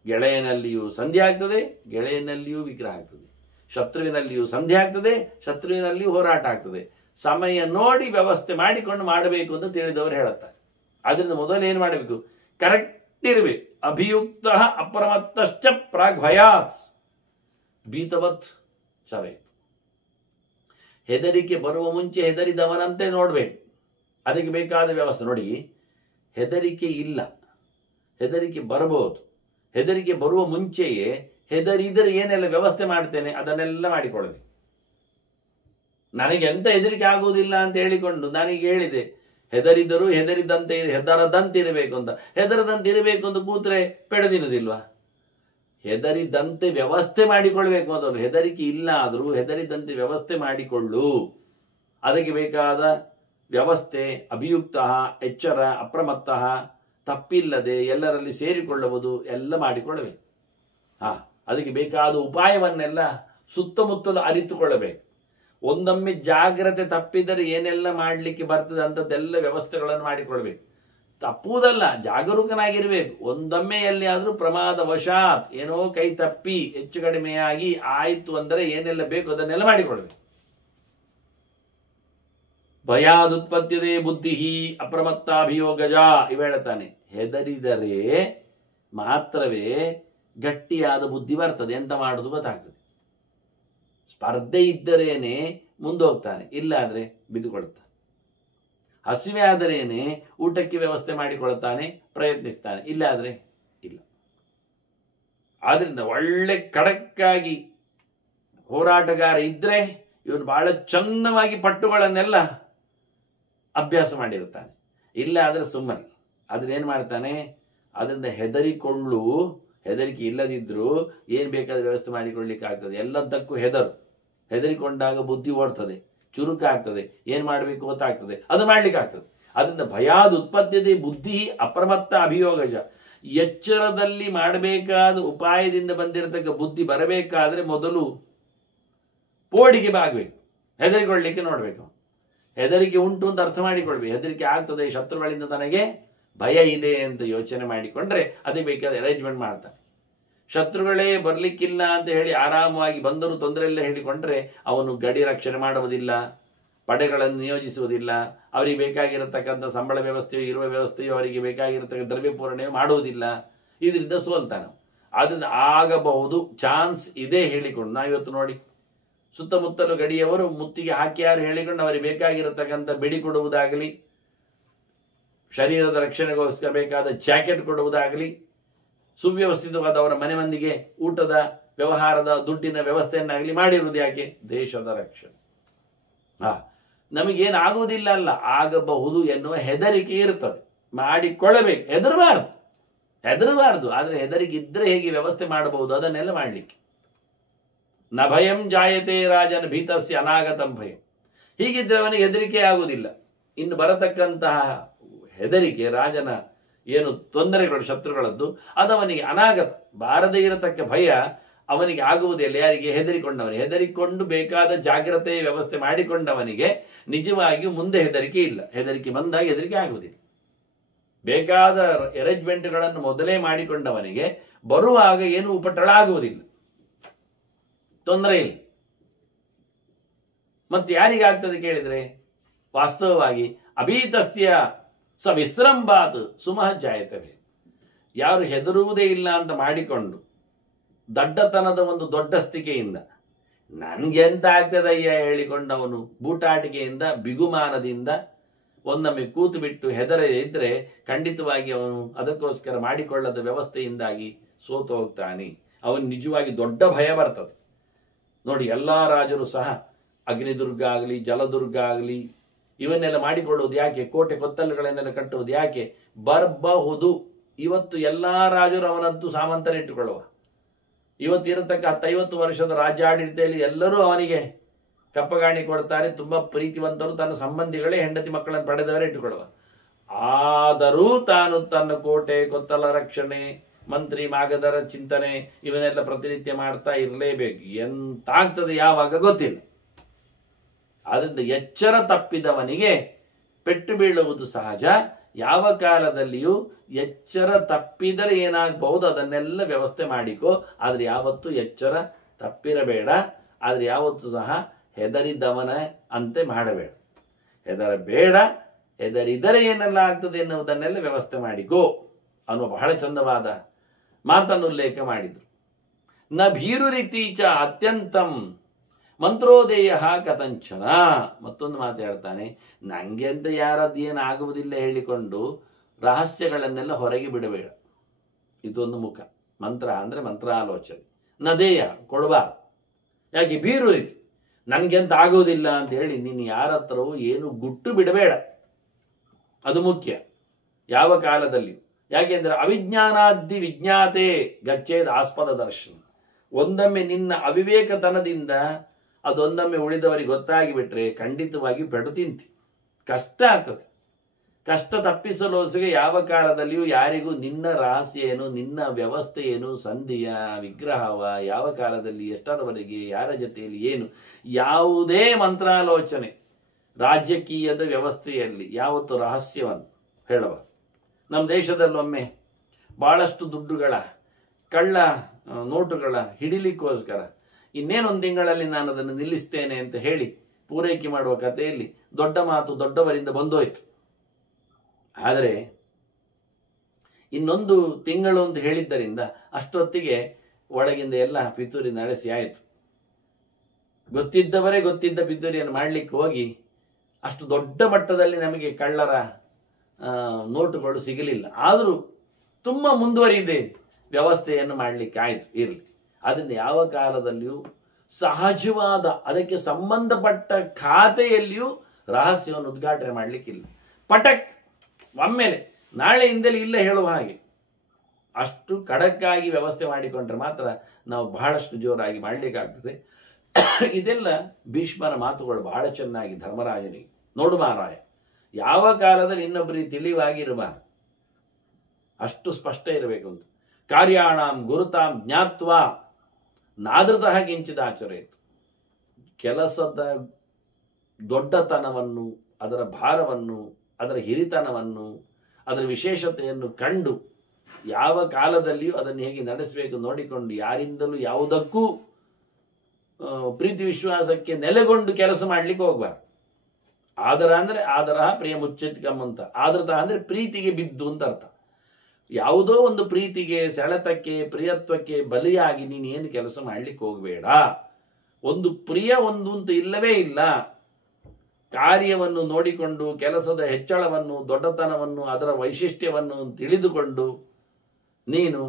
ಗೆಳೆಯನಲ್ಲಿಯೂ ಸಂಧಿ ಆಗ್ತದೆ, ಗೆಳೆಯನಲ್ಲಿಯೂ ವಿಗ್ರಹ ಆಗ್ತದೆ. ಶತ್ರುವಿನಲ್ಲಿಯೂ ಸಂಧಿ ಆಗ್ತದೆ, ಶತ್ರುವಿನಲ್ಲಿಯೂ ಹೋರಾಟ ಆಗ್ತದೆ. ಸಮಯ ನೋಡಿ ವ್ಯವಸ್ಥೆ ಮಾಡಿಕೊಂಡು ಮಾಡಬೇಕು ಅಂತ ತಿಳಿದವರು ಹೇಳುತ್ತಾರೆ. ಅದರಿಂದ ಮೊದಲು ಏನು ಮಾಡಬೇಕು? ಕರೆಕ್ಟ್ ಇರಬೇಕು. ಅಭಿಯುಕ್ತ ಅಪ್ರಮತ್ತಶ್ಚ ಪ್ರಾಗ್ಭಯಾತ್ ಭೀತವತ್ ಚರೇತ್. ಹೆದರಿಕೆ ಬರುವ ಮುಂಚೆ ಹೆದರಿದವನಂತೆ ನೋಡ್ಬೇಕು. ಅದಕ್ಕೆ ಬೇಕಾದ ವ್ಯವಸ್ಥೆ ನೋಡಿ. ಹೆದರಿಕೆ ಇಲ್ಲ, ಹೆದರಿಕೆ ಬರಬಹುದು. ಹೆದರಿಕೆ ಬರುವ ಮುಂಚೆಯೇ ಹೆದರಿದರೆ ಏನೆಲ್ಲ ವ್ಯವಸ್ಥೆ ಮಾಡ್ತೇನೆ ಅದನ್ನೆಲ್ಲ ಮಾಡಿಕೊಳ್ಳಬೇಕು. ನನಗೆ ಎಂತ ಹೆದರಿಕೆ ಆಗುವುದಿಲ್ಲ ಅಂತ ಹೇಳಿಕೊಂಡು ನಾನೀಗ ಹೇಳಿದೆ, ಹೆದರಿದರೂ ಹೆದರದಂತೆ ಇರಬೇಕು ಅಂತ. ಹೆದರದಂತೆ ಇರಬೇಕು ಅಂತ ಕೂತ್ರೆ ಪೆಡದಿನುವುದಿಲ್ವಾ? ಹೆದರಿದಂತೆ ವ್ಯವಸ್ಥೆ ಮಾಡಿಕೊಳ್ಬೇಕು ಮೊದಲು. ಹೆದರಿಕೆ ಇಲ್ಲ ಆದರೂ ಹೆದರಿದಂತೆ ವ್ಯವಸ್ಥೆ ಮಾಡಿಕೊಳ್ಳು. ಅದಕ್ಕೆ ಬೇಕಾದ ವ್ಯವಸ್ಥೆ, ಅಭಿಯುಕ್ತ, ಎಚ್ಚರ, ಅಪ್ರಮತ್ತ, ತಪ್ಪಿಲ್ಲದೆ ಎಲ್ಲರಲ್ಲಿ ಸೇರಿಕೊಳ್ಳುವುದು ಎಲ್ಲ ಮಾಡಿಕೊಳ್ಳಬೇಕು. ಅದಕ್ಕೆ ಬೇಕಾದ ಉಪಾಯವನ್ನೆಲ್ಲ ಸುತ್ತಮುತ್ತಲು ಅರಿತುಕೊಳ್ಳಬೇಕು. ಒಂದೊಮ್ಮೆ ಜಾಗ್ರತೆ ತಪ್ಪಿದರೆ ಏನೆಲ್ಲ ಮಾಡಲಿಕ್ಕೆ ಬರ್ತದೆ ಅಂಥದ್ದೆಲ್ಲ ವ್ಯವಸ್ಥೆಗಳನ್ನು ಮಾಡಿಕೊಳ್ಬೇಕು. ತಪ್ಪುವುದಲ್ಲ, ಜಾಗರೂಕನಾಗಿರ್ಬೇಕು. ಒಂದೊಮ್ಮೆ ಎಲ್ಲಿಯಾದರೂ ಪ್ರಮಾದ ವಶಾತ್ ಏನೋ ಕೈ ತಪ್ಪಿ ಹೆಚ್ಚು ಕಡಿಮೆಯಾಗಿ ಆಯಿತು ಅಂದರೆ ಏನೆಲ್ಲ ಬೇಕು ಅದನ್ನೆಲ್ಲ ಮಾಡಿಕೊಳ್ಬೇಕು. ಭಯಾದುತ್ಪತ್ತಿದೆ ಬುದ್ಧಿ ಅಪ್ರಮತ್ತಾಭಿಯೋಗಜ ಇವ ಹೇಳ್ತಾನೆ. ಹೆದರಿದರೆ ಮಾತ್ರವೇ ಗಟ್ಟಿಯಾದ ಬುದ್ಧಿ ಬರ್ತದೆ, ಎಂತ ಮಾಡುದು ಗೊತ್ತಾಗ್ತದೆ. ಸ್ಪರ್ಧೆ ಇದ್ದರೇನೆ ಮುಂದೋಗ್ತಾನೆ, ಇಲ್ಲಾದ್ರೆ ಬಿದ್ದುಕೊಳ್ತಾನೆ. ಹಸಿವೆ ಆದರೇನೆ ಊಟಕ್ಕೆ ವ್ಯವಸ್ಥೆ ಮಾಡಿಕೊಳ್ತಾನೆ, ಪ್ರಯತ್ನಿಸ್ತಾನೆ, ಇಲ್ಲಾದ್ರೆ ಇಲ್ಲ. ಆದ್ರಿಂದ ಒಳ್ಳೆ ಖಡಕ್ಕಾಗಿ ಹೋರಾಟಗಾರ ಇದ್ರೆ ಇವನು ಬಹಳ ಚೆನ್ನಾಗಿ ಪಟ್ಟುಗಳನ್ನೆಲ್ಲ ಅಭ್ಯಾಸ ಮಾಡಿರ್ತಾನೆ. ಇಲ್ಲ ಆದ್ರೆ ಸುಮ್ಮನೆ ಅದ್ರೇನ್ ಮಾಡ್ತಾನೆ, ಅದರಿಂದ ಹೆದರಿಕೆ ಇಲ್ಲದಿದ್ರು ಏನ್ ಬೇಕಾದ್ರೆ ವ್ಯವಸ್ಥೆ ಮಾಡಿಕೊಳ್ಳಿಕ್ಕೆ ಆಗ್ತದೆ. ಎಲ್ಲದಕ್ಕೂ ಹೆದರಿಕೊಂಡಾಗ ಬುದ್ಧಿ ಓಡ್ತದೆ, ಚುರುಕಾಗ್ತದೆ, ಏನ್ ಮಾಡ್ಬೇಕು ಗೊತ್ತಾಗ್ತದೆ, ಅದು ಮಾಡ್ಲಿಕ್ಕೆ ಆಗ್ತದೆ. ಅದರಿಂದ ಭಯಾದ ಉತ್ಪತ್ತಿದೆ ಬುದ್ಧಿ ಅಪ್ರಮತ್ತ ಅಭಿಯೋಗಜ. ಎಚ್ಚರದಲ್ಲಿ ಮಾಡಬೇಕಾದ ಉಪಾಯದಿಂದ ಬಂದಿರತಕ್ಕ ಬುದ್ಧಿ ಬರಬೇಕಾದ್ರೆ ಮೊದಲು ಪೋಡಿಗೆ ಬಾಗಬೇಕು, ಹೆದರಿಕೊಳ್ಳಿಕ್ಕೆ ನೋಡ್ಬೇಕು. ಹೆದರಿಕೆ ಉಂಟು ಅಂತ ಅರ್ಥ ಮಾಡಿಕೊಳ್ಬೇಕು. ಹೆದರಿಕೆ ಆಗ್ತದೆ, ಶತ್ರುಗಳಿಂದ ತನಗೆ ಭಯ ಇದೆ ಅಂತ ಯೋಚನೆ ಮಾಡಿಕೊಂಡ್ರೆ ಅದಕ್ಕೆ ಬೇಕಾದ ಅರೇಂಜ್ಮೆಂಟ್ ಮಾಡ್ತಾನೆ. ಶತ್ರುಗಳೇ ಬರ್ಲಿಕ್ಕಿಲ್ಲ ಅಂತ ಹೇಳಿ ಆರಾಮವಾಗಿ ಬಂದರೂ ತೊಂದರೆ ಇಲ್ಲ ಹೇಳಿಕೊಂಡ್ರೆ ಅವನು ಗಡಿ ರಕ್ಷಣೆ ಮಾಡುವುದಿಲ್ಲ, ಪಡೆಗಳನ್ನು ನಿಯೋಜಿಸುವುದಿಲ್ಲ, ಅವರಿಗೆ ಬೇಕಾಗಿರತಕ್ಕಂಥ ಸಂಬಳ ವ್ಯವಸ್ಥೆಯೋ ಇರುವ ವ್ಯವಸ್ಥೆಯೋ ಅವರಿಗೆ ಬೇಕಾಗಿರತಕ್ಕ ದ್ರವ್ಯ ಪೂರಣೆಯೋ ಮಾಡುವುದಿಲ್ಲ. ಇದರಿಂದ ಸೋಲ್ತಾನೆ. ಅದರಿಂದ ಆಗಬಹುದು, ಚಾನ್ಸ್ ಇದೆ ಹೇಳಿಕೊಂಡು ನಾವಿವತ್ತು ನೋಡಿ ಸುತ್ತಮುತ್ತಲು ಗಡಿಯವರು ಮುತ್ತಿಗೆ ಹಾಕಿಯಾರು ಹೇಳಿಕೊಂಡು ಅವರಿಗೆ ಬೇಕಾಗಿರತಕ್ಕಂಥ ಬೆಡಿ ಕೊಡುವುದಾಗಲಿ, ಶರೀರದ ರಕ್ಷಣೆಗೋಸ್ಕರ ಬೇಕಾದ ಜಾಕೆಟ್ ಕೊಡುವುದಾಗಲಿ, ಸುವ್ಯವಸ್ಥಿತವಾದ ಅವರ ಮನೆ ಮಂದಿಗೆ ಊಟದ ವ್ಯವಹಾರದ ದುಡ್ಡಿನ ವ್ಯವಸ್ಥೆಯನ್ನಾಗಲಿ ಮಾಡಿರುವುದು ಯಾಕೆ? ದೇಶದ ರಕ್ಷಣೆ. ನಮಗೇನಾಗುವುದಿಲ್ಲ ಅಲ್ಲ, ಆಗಬಹುದು ಎನ್ನುವ ಹೆದರಿಕೆ ಇರ್ತದೆ, ಮಾಡಿಕೊಳ್ಳಬೇಕು. ಹೆದರಬಾರದು. ಆದರೆ ಹೆದರಿಕೆ ಇದ್ರೆ ಹೇಗೆ ವ್ಯವಸ್ಥೆ ಮಾಡಬಹುದು? ಅದನ್ನೆಲ್ಲ ಮಾಡಲಿಕ್ಕೆ. ನ ಭಯಂ ಜಾಯತೆ ರಾಜನ ಭೀತಸ್ಯ ಅನಾಗತಂ ಭಯಂ. ಹೀಗಿದ್ರೆ ಅವನಿಗೆ ಹೆದರಿಕೆ ಆಗುವುದಿಲ್ಲ. ಇನ್ನು ಬರತಕ್ಕಂತಹ ಹೆದರಿಕೆ, ರಾಜನ ಏನು ತೊಂದರೆಗಳು ಶತ್ರುಗಳದ್ದು, ಅದು ಅವನಿಗೆ ಅನಾಗತ, ಬಾರದೇ ಇರತಕ್ಕ ಭಯ ಅವನಿಗೆ ಆಗುವುದಿಲ್ಲ. ಯಾರಿಗೆ? ಹೆದರಿಕೊಂಡವನಿಗೆ. ಹೆದರಿಕೊಂಡು ಬೇಕಾದ ಜಾಗ್ರತೆ ವ್ಯವಸ್ಥೆ ಮಾಡಿಕೊಂಡವನಿಗೆ ನಿಜವಾಗಿಯೂ ಮುಂದೆ ಹೆದರಿಕೆ ಇಲ್ಲ. ಹೆದರಿಕೆ ಬಂದಾಗ ಹೆದರಿಕೆ ಆಗುವುದಿಲ್ಲ. ಬೇಕಾದ ಅರೇಂಜ್ಮೆಂಟ್ಗಳನ್ನು ಮೊದಲೇ ಮಾಡಿಕೊಂಡವನಿಗೆ ಬರುವಾಗ ಏನು ಉಪಟಳ ಆಗುವುದಿಲ್ಲ, ತೊಂದರೆ ಇಲ್ಲ. ಮತ್ತೆ ಯಾರಿಗಾಗ್ತದೆ ಕೇಳಿದ್ರೆ, ವಾಸ್ತವವಾಗಿ ಅಭೀತಸ್ಯ ಸ ವಿಶ್ರಂಭಾತ್ ಸುಮಃ ಜಾಯತವೆ. ಯಾರು ಹೆದರುವುದೇ ಇಲ್ಲ ಅಂತ ಮಾಡಿಕೊಂಡು ದಡ್ಡತನದ ಒಂದು ದೊಡ್ಡಸ್ತಿಕೆಯಿಂದ ನನ್ಗೆಂತ ಆಗ್ತದಯ್ಯ ಹೇಳಿಕೊಂಡವನು ಬೂಟಾಟಿಕೆಯಿಂದ ಬಿಗುಮಾನದಿಂದ ಒಂದೊಮ್ಮೆ ಕೂತು ಬಿಟ್ಟು ಹೆದರದೇ ಇದ್ರೆ ಖಂಡಿತವಾಗಿ ಅವನು ಅದಕ್ಕೋಸ್ಕರ ಮಾಡಿಕೊಳ್ಳದ ವ್ಯವಸ್ಥೆಯಿಂದಾಗಿ ಸೋತು ಹೋಗ್ತಾನೆ. ಅವನು ನಿಜವಾಗಿ ದೊಡ್ಡ ಭಯ ಬರ್ತದೆ. ನೋಡಿ, ಎಲ್ಲ ರಾಜರು ಸಹ ಅಗ್ನಿದುರ್ಗ ಆಗಲಿ ಜಲದುರ್ಗ ಆಗಲಿ ಇವನ್ನೆಲ್ಲ ಮಾಡಿಕೊಳ್ಳುವುದು ಯಾಕೆ? ಕೋಟೆ ಕೊತ್ತಲುಗಳನ್ನೆಲ್ಲ ಕಟ್ಟುವುದು ಯಾಕೆ? ಬರಬಹುದು. ಇವತ್ತು ಎಲ್ಲ ರಾಜರು ಅವನಂತೂ ಸಾಮಂತರ ಇಟ್ಟುಕೊಳ್ಳುವ. ಇವತ್ತಿರತಕ್ಕ 50 ವರ್ಷದ ರಾಜ್ಯ ಆಡಳಿತದಲ್ಲಿ ಎಲ್ಲರೂ ಅವನಿಗೆ ಕಪ್ಪಗಾಣಿ ಕೊಡ್ತಾರೆ. ತುಂಬಾ ಪ್ರೀತಿವಂತರು, ತನ್ನ ಸಂಬಂಧಿಗಳೇ ಹೆಂಡತಿ ಮಕ್ಕಳನ್ನು ಪಡೆದವರೇ ಇಟ್ಟುಕೊಳ್ಳುವ. ಆದರೂ ತಾನು ತನ್ನ ಕೋಟೆ ಕೊತ್ತಲ ರಕ್ಷಣೆ, ಮಂತ್ರಿ ಮಾಗದರ ಚಿಂತನೆ ಇವನ್ನೆಲ್ಲ ಪ್ರತಿನಿತ್ಯ ಮಾಡ್ತಾ ಇರಲೇಬೇಕು. ಎಂತಾಗ್ತದೆ ಯಾವಾಗ ಗೊತ್ತಿಲ್ಲ. ಆದ್ದರಿಂದ ಎಚ್ಚರ ತಪ್ಪಿದವನಿಗೆ ಪೆಟ್ಟು ಬೀಳುವುದು ಸಹಜ. ಯಾವ ಕಾಲದಲ್ಲಿಯೂ ಎಚ್ಚರ ತಪ್ಪಿದರೆ ಏನಾಗಬಹುದು ಅದನ್ನೆಲ್ಲ ವ್ಯವಸ್ಥೆ ಮಾಡಿಕೋ. ಆದ್ರೆ ಯಾವತ್ತೂ ಎಚ್ಚರ ತಪ್ಪಿರಬೇಡ. ಆದ್ರೆ ಯಾವತ್ತೂ ಸಹ ಹೆದರಿದವನ ಅಂತೆ ಮಾಡಬೇಡ. ಹೆದರಬೇಡ. ಹೆದರಿದರೆ ಏನೆಲ್ಲ ಆಗ್ತದೆ ಎನ್ನುವುದನ್ನೆಲ್ಲ ವ್ಯವಸ್ಥೆ ಮಾಡಿಕೋ ಅನ್ನುವ ಬಹಳ ಚಂದವಾದ ಮಾತನ್ನು ಉಲ್ಲೇಖ ಮಾಡಿದ್ರು. ನ ಭೀರು ರೀತೀಚ ಅತ್ಯಂತಂ ಮಂತ್ರೋದೇಯ ಕಥಂಚನ. ಮತ್ತೊಂದು ಮಾತು ಹೇಳ್ತಾನೆ, ನಂಗೆ ಅಂತ ಯಾರದ್ದು ಏನು ಆಗುವುದಿಲ್ಲ ಹೇಳಿಕೊಂಡು ರಹಸ್ಯಗಳನ್ನೆಲ್ಲ ಹೊರಗೆ ಬಿಡಬೇಡ. ಇದೊಂದು ಮುಖ. ಮಂತ್ರ ಅಂದ್ರೆ ಮಂತ್ರಾಲೋಚನೆ. ನದೇಯ ಕೊಡಬಾರ್ದು. ಯಾಕೆ? ಭೀರು ರೀತಿ ನನ್ಗೆಂತ ಆಗುವುದಿಲ್ಲ ಅಂತ ಹೇಳಿ ನೀನು ಯಾರ ಹತ್ರವೂ ಏನು ಗುಟ್ಟು ಬಿಡಬೇಡ. ಅದು ಮುಖ್ಯ ಯಾವ ಕಾಲದಲ್ಲಿ. ಯಾಕೆಂದ್ರೆ ಅವಿಜ್ಞಾನಾದ್ದಿ ವಿಜ್ಞಾತೆ ಗಚ್ಚೇದ ಆಸ್ಪದ ದರ್ಶನ. ಒಂದೊಮ್ಮೆ ನಿನ್ನ ಅವಿವೇಕತನದಿಂದ ಅದೊಂದೊಮ್ಮೆ ಉಳಿದವರಿಗೆ ಗೊತ್ತಾಗಿ ಬಿಟ್ರೆ ಖಂಡಿತವಾಗಿ ಪೆಡು ತಿಂತಿ, ಕಷ್ಟ ಆಗ್ತದೆ. ಕಷ್ಟ ತಪ್ಪಿಸಲೋಸಿಗೆ ಯಾವ ಕಾಲದಲ್ಲಿಯೂ ಯಾರಿಗೂ ನಿನ್ನ ರಹಸ್ಯ ಏನು, ನಿನ್ನ ವ್ಯವಸ್ಥೆ ಏನು, ಸಂಧಿಯ ವಿಗ್ರಹವ ಯಾವ ಕಾಲದಲ್ಲಿ ಎಷ್ಟರವರೆಗೆ ಯಾರ ಜೊತೆಯಲ್ಲಿ ಏನು, ಯಾವುದೇ ಮಂತ್ರಾಲೋಚನೆ ರಾಜಕೀಯದ ವ್ಯವಸ್ಥೆಯಲ್ಲಿ ಯಾವತ್ತು ರಹಸ್ಯವನ್ನು ಹೇಳುವ. ನಮ್ಮ ದೇಶದಲ್ಲೊಮ್ಮೆ ಬಹಳಷ್ಟು ದುಡ್ಡುಗಳ ಕಳ್ಳ ನೋಟುಗಳ ಹಿಡಿಲಿಕ್ಕೋಸ್ಕರ ಇನ್ನೇನೊಂದು ತಿಂಗಳಲ್ಲಿ ನಾನು ಅದನ್ನು ನಿಲ್ಲಿಸ್ತೇನೆ ಅಂತ ಹೇಳಿ ಪೂರೈಕೆ ಮಾಡುವ ಕಥೆಯಲ್ಲಿ ದೊಡ್ಡ ಮಾತು ದೊಡ್ಡವರಿಂದ ಬಂದೋಯ್ತು. ಆದರೆ ಇನ್ನೊಂದು ತಿಂಗಳು ಅಂತ ಹೇಳಿದ್ದರಿಂದ ಅಷ್ಟೊತ್ತಿಗೆ ಒಳಗಿಂದ ಎಲ್ಲ ಪಿತೂರಿ ನಡೆಸಿ ಆಯಿತು. ಗೊತ್ತಿದ್ದವರೇ ಗೊತ್ತಿದ್ದ ಪಿತೂರಿಯನ್ನು ಮಾಡಲಿಕ್ಕೆ ಹೋಗಿ ಅಷ್ಟು ದೊಡ್ಡ ಮಟ್ಟದಲ್ಲಿ ನಮಗೆ ಕಳ್ಳರ ನೋಟುಗಳು ಸಿಗಲಿಲ್ಲ. ಆದರೂ ತುಂಬ ಮುಂದುವರಿದೆ ವ್ಯವಸ್ಥೆಯನ್ನು ಮಾಡಲಿಕ್ಕೆ ಆಯಿತು. ಇರಲಿ. ಅದರಿಂದ ಯಾವ ಕಾಲದಲ್ಲಿಯೂ ಸಹಜವಾದ ಅದಕ್ಕೆ ಸಂಬಂಧಪಟ್ಟ ಖಾತೆಯಲ್ಲಿಯೂ ರಹಸ್ಯವನ್ನು ಉದ್ಘಾಟನೆ ಮಾಡಲಿಕ್ಕಿಲ್ಲ. ಪಟಕ್ ಒಮ್ಮೆಲೆ ನಾಳೆಯಿಂದಲೇ ಇಲ್ಲ ಹೇಳುವ ಹಾಗೆ ಅಷ್ಟು ಖಡಕ್ಕಾಗಿ ವ್ಯವಸ್ಥೆ ಮಾಡಿಕೊಂಡ್ರೆ ಮಾತ್ರ ನಾವು ಬಹಳಷ್ಟು ಜೋರಾಗಿ ಮಾಡಲಿಕ್ಕಾಗ್ತದೆ. ಇದೆಲ್ಲ ಭೀಷ್ಮರ ಮಾತುಗಳು ಬಹಳ ಚೆನ್ನಾಗಿ ಧರ್ಮರಾಜನಿಗೆ. ನೋಡು ಮಹಾರಾಯ, ಯಾವ ಕಾಲದಲ್ಲಿ ಇನ್ನೊಬ್ಬರಿಗೆ ತಿಳಿವಾಗಿರಬಾರದು, ಅಷ್ಟು ಸ್ಪಷ್ಟ ಇರಬೇಕು ಅಂತ. ಕಾರ್ಯಾಣಾಂ ಗುರುತಾಂ ಜ್ಞಾತ್ವಾ ನಾದೃತಃ ಕಿಂಚಿದಾಚರೇತ್. ಕೆಲಸದ ದೊಡ್ಡತನವನ್ನು, ಅದರ ಭಾರವನ್ನು, ಅದರ ಹಿರಿತನವನ್ನು, ಅದರ ವಿಶೇಷತೆಯನ್ನು ಕಂಡು ಯಾವ ಕಾಲದಲ್ಲಿಯೂ ಅದನ್ನು ಹೇಗೆ ನಡೆಸಬೇಕು ನೋಡಿಕೊಂಡು ಯಾರಿಂದಲೂ ಯಾವುದಕ್ಕೂ ಪ್ರೀತಿ ವಿಶ್ವಾಸಕ್ಕೆ ನೆಲೆಗೊಂಡು ಕೆಲಸ ಮಾಡಲಿಕ್ಕೆ ಹೋಗ್ಬಾರ್ದು. ಆದರ ಅಂದ್ರೆ ಆದರ ಪ್ರಿಯ ಮುಚ್ಚೆತ್ಕಮ್ ಅಂತ. ಆದೃತ ಅಂದ್ರೆ ಪ್ರೀತಿಗೆ ಬಿದ್ದು ಅಂತ ಅರ್ಥ. ಯಾವುದೋ ಒಂದು ಪ್ರೀತಿಗೆ, ಸೆಳೆತಕ್ಕೆ, ಪ್ರಿಯತ್ವಕ್ಕೆ ಬಲಿಯಾಗಿ ನೀನು ಏನು ಕೆಲಸ ಮಾಡ್ಲಿಕ್ಕೆ ಹೋಗಬೇಡ. ಒಂದು ಪ್ರಿಯ ಒಂದು ಅಂತ ಇಲ್ಲವೇ ಇಲ್ಲ. ಕಾರ್ಯವನ್ನು ನೋಡಿಕೊಂಡು ಕೆಲಸದ ಹೆಚ್ಚಳವನ್ನು, ದೊಡ್ಡತನವನ್ನು, ಅದರ ವೈಶಿಷ್ಟ್ಯವನ್ನು ತಿಳಿದುಕೊಂಡು ನೀನು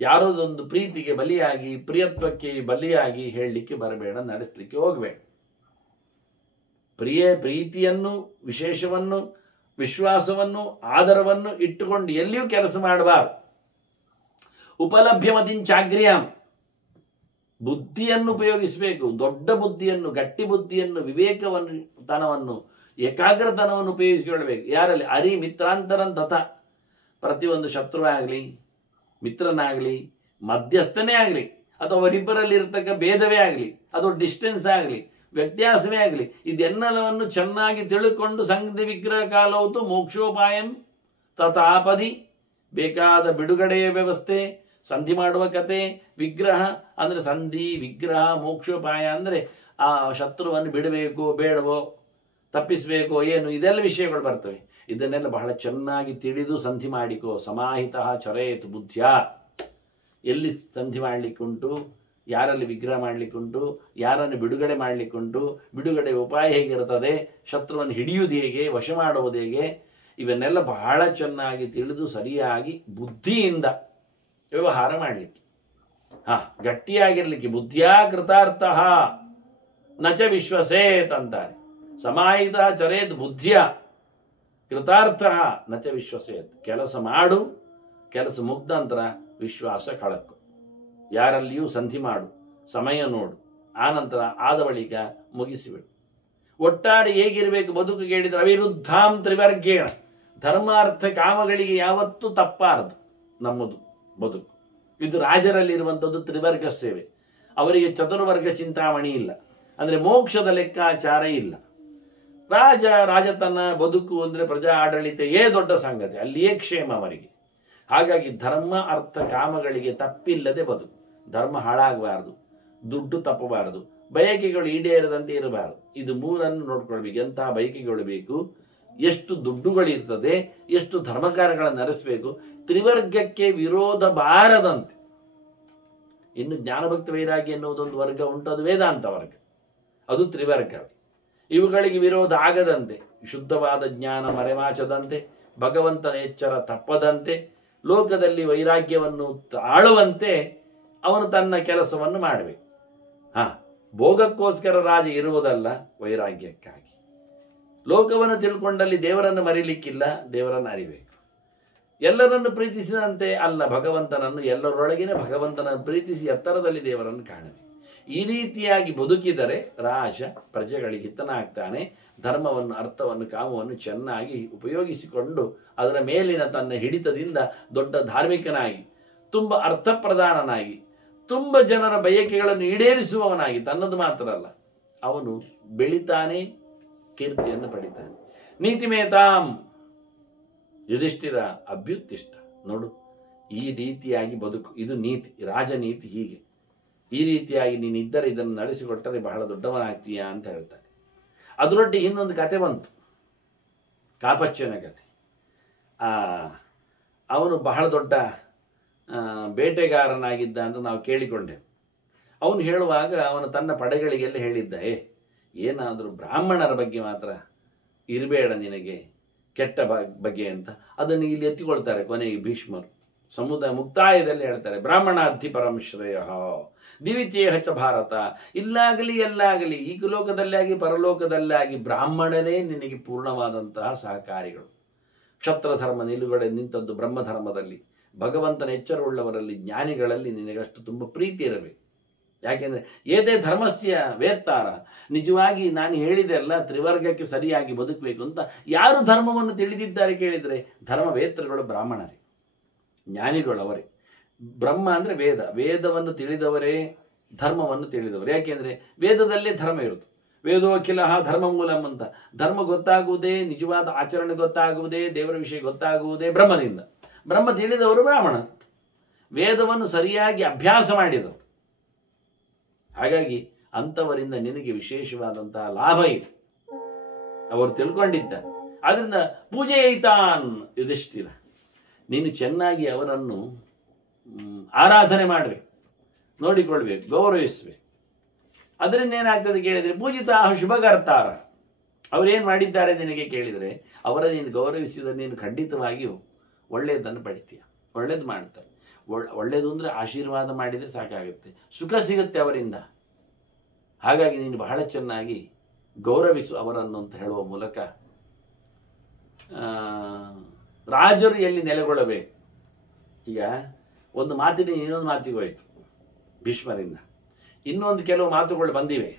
ಯಾರೋದೊಂದು ಪ್ರೀತಿಗೆ ಬಲಿಯಾಗಿ, ಪ್ರಿಯತ್ವಕ್ಕೆ ಬಲಿಯಾಗಿ ಹೇಳಲಿಕ್ಕೆ ಬರಬೇಡ, ನಡೆಸಲಿಕ್ಕೆ ಹೋಗಬೇಡ. ಪ್ರೀತಿಯನ್ನು, ವಿಶೇಷವನ್ನು, ವಿಶ್ವಾಸವನ್ನು, ಆದರವನ್ನು ಇಟ್ಟುಕೊಂಡು ಎಲ್ಲಿಯೂ ಕೆಲಸ ಮಾಡಬಾರದು. ಉಪಲಭ್ಯಮತಿಂಚಾಗ್ರ್ಯಾಂ, ಬುದ್ಧಿಯನ್ನು ಉಪಯೋಗಿಸಬೇಕು. ದೊಡ್ಡ ಬುದ್ಧಿಯನ್ನು, ಗಟ್ಟಿ ಬುದ್ಧಿಯನ್ನು, ವಿವೇಕವನ್ನು, ತನವನ್ನು, ಏಕಾಗ್ರತನವನ್ನು ಉಪಯೋಗಿಸಿಕೊಳ್ಳಬೇಕು. ಯಾರಲ್ಲಿ? ಅರಿ ಮಿತ್ರಾಂತರಂತಥ. ಪ್ರತಿಯೊಂದು ಶತ್ರುವಾಗಲಿ, ಮಿತ್ರನಾಗಲಿ, ಮಧ್ಯಸ್ಥನೇ ಆಗಲಿ, ಅಥವಾ ಅವರಿಬ್ಬರಲ್ಲಿ ಇರತಕ್ಕ ಭೇದವೇ ಆಗಲಿ, ಅಥವಾ ಡಿಸ್ಟೆನ್ಸ್ ಆಗಲಿ, ವ್ಯತ್ಯಾಸವೇ ಆಗಲಿ, ಇದೆಲ್ಲವನ್ನು ಚೆನ್ನಾಗಿ ತಿಳ್ಕೊಂಡು ಸಂಧಿ ವಿಗ್ರಹ ಕಾಲವತ್ತು ಮೋಕ್ಷೋಪಾಯಂ ತಥಾಪದಿ, ಬೇಕಾದ ಬಿಡುಗಡೆಯ ವ್ಯವಸ್ಥೆ, ಸಂಧಿ ಮಾಡುವ ಕತೆ, ವಿಗ್ರಹ ಅಂದರೆ ಸಂಧಿ, ವಿಗ್ರಹ, ಮೋಕ್ಷೋಪಾಯ ಅಂದರೆ ಆ ಶತ್ರುವನ್ನು ಬಿಡಬೇಕು ಬೇಡವೋ, ತಪ್ಪಿಸಬೇಕೋ ಏನು, ಇದೆಲ್ಲ ವಿಷಯಗಳು ಬರ್ತವೆ. ಇದನ್ನೆಲ್ಲ ಬಹಳ ಚೆನ್ನಾಗಿ ತಿಳಿದು ಸಂಧಿ ಮಾಡಿಕೋ. ಸಮಾಹಿತ ಚರೇತ್ ಬುದ್ಧಿಯ. ಎಲ್ಲಿ ಸಂಧಿ ಮಾಡಲಿಕ್ಕುಂಟು, ಯಾರಲ್ಲಿ ವಿಗ್ರಹ ಮಾಡಲಿಕ್ಕುಂಟು, ಯಾರನ್ನು ಬಿಡುಗಡೆ ಮಾಡಲಿಕ್ಕುಂಟು, ಬಿಡುಗಡೆ ಉಪಾಯ ಹೇಗಿರ್ತದೆ, ಶತ್ರುವನ್ನು ಹಿಡಿಯುವುದು ಹೇಗೆ, ವಶ ಮಾಡುವುದು ಹೇಗೆ, ಇವನ್ನೆಲ್ಲ ಬಹಳ ಚೆನ್ನಾಗಿ ತಿಳಿದು ಸರಿಯಾಗಿ ಬುದ್ಧಿಯಿಂದ ವ್ಯವಹಾರ ಮಾಡಲಿಕ್ಕೆ, ಗಟ್ಟಿಯಾಗಿರ್ಲಿಕ್ಕೆ. ಬುದ್ಧಿಯಾ ಕೃತಾರ್ಥ ನಚ ವಿಶ್ವಸೇತ್ ಅಂತಾರೆ. ಸಮಾಹಿತ ಚರೇತ್ ಬುದ್ಧಿಯ ಕೃತಾರ್ಥ ನಚ ವಿಶ್ವಸೇತ್. ಕೆಲಸ ಮಾಡು, ಕೆಲಸ ಮುಗ್ದ ನಂತರ ವಿಶ್ವಾಸ ಕಳಕು. ಯಾರಲ್ಲಿಯೂ ಸಂಧಿ ಮಾಡು, ಸಮಯ ನೋಡು, ಆನಂತರ ಆದ ಬಳಿಕ ಮುಗಿಸಿಬಿಡು. ಒಟ್ಟಾರೆ ಹೇಗಿರಬೇಕು ಬದುಕು ಕೇಳಿದರೆ ಅವಿರುದ್ಧಾಂ ತ್ರಿವರ್ಗೇಣ. ಧರ್ಮಾರ್ಥ ಕಾಮಗಳಿಗೆ ಯಾವತ್ತೂ ತಪ್ಪಾರದು ನಮ್ಮದು ಬದುಕು. ಇದು ರಾಜರಲ್ಲಿರುವಂಥದ್ದು ತ್ರಿವರ್ಗ ಸೇವೆ. ಅವರಿಗೆ ಚತುರ್ವರ್ಗ ಚಿಂತಾಮಣಿ ಇಲ್ಲ, ಅಂದರೆ ಮೋಕ್ಷದ ಲೆಕ್ಕಾಚಾರ ಇಲ್ಲ. ರಾಜತನ ಬದುಕು ಅಂದರೆ ಪ್ರಜಾ ಆಡಳಿತಯೇ ದೊಡ್ಡ ಸಂಗತಿ, ಅಲ್ಲಿಯೇ ಕ್ಷೇಮ ಅವರಿಗೆ. ಹಾಗಾಗಿ ಧರ್ಮ ಅರ್ಥ ಕಾಮಗಳಿಗೆ ತಪ್ಪಿಲ್ಲದೆ ಬದುಕು. ಧರ್ಮ ಹಾಳಾಗಬಾರದು, ದುಡ್ಡು ತಪ್ಪಬಾರದು, ಬಯಕೆಗಳು ಈಡೇರದಂತೆ ಇರಬಾರದು. ಇದು ಮೂರನ್ನು ನೋಡ್ಕೊಳ್ಬೇಕು. ಎಂತಹ ಬಯಕೆಗಳು ಬೇಕು, ಎಷ್ಟು ದುಡ್ಡುಗಳಿರ್ತದೆ, ಎಷ್ಟು ಧರ್ಮಕಾರ್ಯಗಳನ್ನು ನಡೆಸಬೇಕು, ತ್ರಿವರ್ಗಕ್ಕೆ ವಿರೋಧ ಬಾರದಂತೆ. ಇನ್ನು ಜ್ಞಾನಭಕ್ತಿ ವೈರಾಗ್ಯ ಎನ್ನುವುದೊಂದು ವರ್ಗ ಉಂಟು, ಅದು ವೇದಾಂತ ವರ್ಗ, ಅದು ತ್ರಿವರ್ಗವೇ. ಇವುಗಳಿಗೆ ವಿರೋಧ ಆಗದಂತೆ, ಶುದ್ಧವಾದ ಜ್ಞಾನ ಮರೆಮಾಚದಂತೆ, ಭಗವಂತನ ಎಚ್ಚರ ತಪ್ಪದಂತೆ, ಲೋಕದಲ್ಲಿ ವೈರಾಗ್ಯವನ್ನು ತಾಳುವಂತೆ ಅವನು ತನ್ನ ಕೆಲಸವನ್ನು ಮಾಡಬೇಕು. ಭೋಗಕ್ಕೋಸ್ಕರ ರಾಜ ಇರುವುದಲ್ಲ, ವೈರಾಗ್ಯಕ್ಕಾಗಿ. ಲೋಕವನ್ನು ತಿಳ್ಕೊಂಡಲ್ಲಿ ದೇವರನ್ನು ಮರಿಲಿಕ್ಕಿಲ್ಲ, ದೇವರನ್ನು ಅರಿಬೇಕು. ಎಲ್ಲರನ್ನು ಪ್ರೀತಿಸಿದಂತೆ ಅಲ್ಲ, ಭಗವಂತನನ್ನು ಎಲ್ಲರೊಳಗಿನ ಭಗವಂತನನ್ನು ಪ್ರೀತಿಸಿ ಎತ್ತರದಲ್ಲಿ ದೇವರನ್ನು ಕಾಣಬೇಕು. ಈ ರೀತಿಯಾಗಿ ಬದುಕಿದರೆ ರಾಜ ಪ್ರಜೆಗಳಿಗೆ ಹಿತನಾಗ್ತಾನೆ. ಧರ್ಮವನ್ನು, ಅರ್ಥವನ್ನು, ಕಾಮವನ್ನು ಚೆನ್ನಾಗಿ ಉಪಯೋಗಿಸಿಕೊಂಡು ಅದರ ಮೇಲಿನ ತನ್ನ ಹಿಡಿತದಿಂದ ದೊಡ್ಡ ಧಾರ್ಮಿಕನಾಗಿ, ತುಂಬ ಅರ್ಥಪ್ರಧಾನನಾಗಿ, ತುಂಬ ಜನರ ಬಯಕೆಗಳನ್ನು ಈಡೇರಿಸುವವನಾಗಿ, ತನ್ನದು ಮಾತ್ರ ಅಲ್ಲ, ಅವನು ಬೆಳಿತಾನೆ, ಕೀರ್ತಿಯನ್ನು ಪಡಿತಾನೆ. ನೀತಿಮೇತಾಂ ಯುಧಿಷ್ಠಿರ ಅಭ್ಯುತ್ತಿಷ್ಟ. ನೋಡು, ಈ ರೀತಿಯಾಗಿ ಬದುಕು, ಇದು ನೀತಿ, ರಾಜನೀತಿ. ಹೀಗೆ ಈ ರೀತಿಯಾಗಿ ನೀನಿದ್ದರೆ, ಇದನ್ನು ನಡೆಸಿಕೊಟ್ಟರೆ ಬಹಳ ದೊಡ್ಡವನಾಗ್ತೀಯಾ ಅಂತ ಹೇಳ್ತಾರೆ. ಅದರೊಟ್ಟಿಗೆ ಇನ್ನೊಂದು ಕತೆ ಬಂತು, ಕಾಪಚ್ಚನ ಕತೆ. ಅವನು ಬಹಳ ದೊಡ್ಡ ಬೇಟೆಗಾರನಾಗಿದ್ದ ಅಂತ ನಾವು ಕೇಳಿಕೊಂಡೆವು. ಅವನು ಹೇಳುವಾಗ ಅವನು ತನ್ನ ಪಡೆಗಳಿಗೆಲ್ಲ ಹೇಳಿದ್ದ, ಏನಾದರೂ ಬ್ರಾಹ್ಮಣರ ಬಗ್ಗೆ ಮಾತ್ರ ಇರಬೇಡ ನಿನಗೆ, ಕೆಟ್ಟ ಬಗ್ಗೆ ಅಂತ. ಅದನ್ನು ಇಲ್ಲಿ ಎತ್ತಿಕೊಳ್ತಾರೆ ಕೊನೆಗೆ ಭೀಷ್ಮರು. ಮುಕ್ತಾಯದಲ್ಲಿ ಹೇಳ್ತಾರೆ, ಬ್ರಾಹ್ಮಣಾಧಿ ಪರಂ ಶ್ರೇಯ ದಿವಿಚೇಹ ಚ ಭಾರತ. ಇಲ್ಲಾಗಲಿ ಎಲ್ಲಾಗಲಿ, ಈ ಲೋಕದಲ್ಲಾಗಿ ಪರಲೋಕದಲ್ಲಾಗಿ ಬ್ರಾಹ್ಮಣನೇ ನಿನಗೆ ಪೂರ್ಣವಾದಂತಹ ಸಹಕಾರಿಗಳು. ಕ್ಷತ್ರ ಧರ್ಮ ನಿಲುಗಡೆ ನಿಂತದ್ದು ಬ್ರಹ್ಮಧರ್ಮದಲ್ಲಿ, ಭಗವಂತನ ಎಚ್ಚರವುಳ್ಳವರಲ್ಲಿ, ಜ್ಞಾನಿಗಳಲ್ಲಿ ನಿನಗಷ್ಟು ತುಂಬ ಪ್ರೀತಿ ಇರಬೇಕು. ಯಾಕೆಂದರೆ ಏದೇ ಧರ್ಮಸ್ಯ ವೇತ್ತಾರ. ನಿಜವಾಗಿ ನಾನು ಹೇಳಿದೆ ಅಲ್ಲ, ತ್ರಿವರ್ಗಕ್ಕೆ ಸರಿಯಾಗಿ ಬದುಕಬೇಕು ಅಂತ. ಯಾರು ಧರ್ಮವನ್ನು ತಿಳಿದಿದ್ದಾರೆ ಕೇಳಿದರೆ ಧರ್ಮವೇತ್ರಗಳು ಬ್ರಾಹ್ಮಣರೇ, ಜ್ಞಾನಿಗಳು ಅವರೇ. ಬ್ರಹ್ಮ ಅಂದರೆ ವೇದ, ವೇದವನ್ನು ತಿಳಿದವರೇ ಧರ್ಮವನ್ನು ತಿಳಿದವರು. ಯಾಕೆಂದರೆ ವೇದದಲ್ಲೇ ಧರ್ಮ ಇರುತ್ತೆ. ವೇದೋಖಿಲ ಧರ್ಮ ಮೂಲಂ ಅಂತ. ಧರ್ಮ ಗೊತ್ತಾಗುವುದೇ, ನಿಜವಾದ ಆಚರಣೆ ಗೊತ್ತಾಗುವುದೇ, ದೇವರ ವಿಷಯ ಗೊತ್ತಾಗುವುದೇ ಬ್ರಹ್ಮದಿಂದ. ಬ್ರಹ್ಮ ತಿಳಿದವರು ಬ್ರಾಹ್ಮಣ, ವೇದವನ್ನು ಸರಿಯಾಗಿ ಅಭ್ಯಾಸ ಮಾಡಿದವರು. ಹಾಗಾಗಿ ಅಂಥವರಿಂದ ನಿನಗೆ ವಿಶೇಷವಾದಂತಹ ಲಾಭ ಇದೆ, ಅವರು ತಿಳ್ಕೊಂಡಿದ್ದಾರೆ. ಆದ್ರಿಂದ ಪೂಜೆ ಐತಾನ್ ಯುಧಿಷ್ಠಿರ, ನೀನು ಚೆನ್ನಾಗಿ ಅವರನ್ನು ಆರಾಧನೆ ಮಾಡಬೇಕು, ನೋಡಿಕೊಳ್ಬೇಕು, ಗೌರವಿಸಬೇಕು. ಅದರಿಂದ ಏನಾಗ್ತದೆ ಕೇಳಿದರೆ, ಪೂಜಿತ ಶುಭಕರ್ತಾರ, ಅವರೇನು ಮಾಡಿದ್ದಾರೆ ನಿನಗೆ ಕೇಳಿದರೆ, ಅವರ ನೀನು ಗೌರವಿಸಿದರೆ ನೀನು ಖಂಡಿತವಾಗಿಯೂ ಒಳ್ಳೆಯದನ್ನು ಪಡಿತೀಯ, ಒಳ್ಳೇದು ಮಾಡ್ತಾರೆ. ಒಳ್ಳೆಯದು ಅಂದರೆ ಆಶೀರ್ವಾದ ಮಾಡಿದರೆ ಸಾಕಾಗುತ್ತೆ, ಸುಖ ಸಿಗುತ್ತೆ ಅವರಿಂದ. ಹಾಗಾಗಿ ನೀನು ಬಹಳ ಚೆನ್ನಾಗಿ ಗೌರವಿಸು ಅವರನ್ನು ಅಂತ ಹೇಳುವ ಮೂಲಕ ರಾಜರು ಎಲ್ಲಿ ನೆಲೆಗೊಳ್ಳಬೇಕು. ಈಗ ಒಂದು ಮಾತಿನ ಇನ್ನೊಂದು ಮಾತಿಗೆ ಹೋಯಿತು ಭೀಷ್ಮರಿಂದ. ಇನ್ನೊಂದು ಕೆಲವು ಮಾತುಗಳು ಬಂದಿವೆ.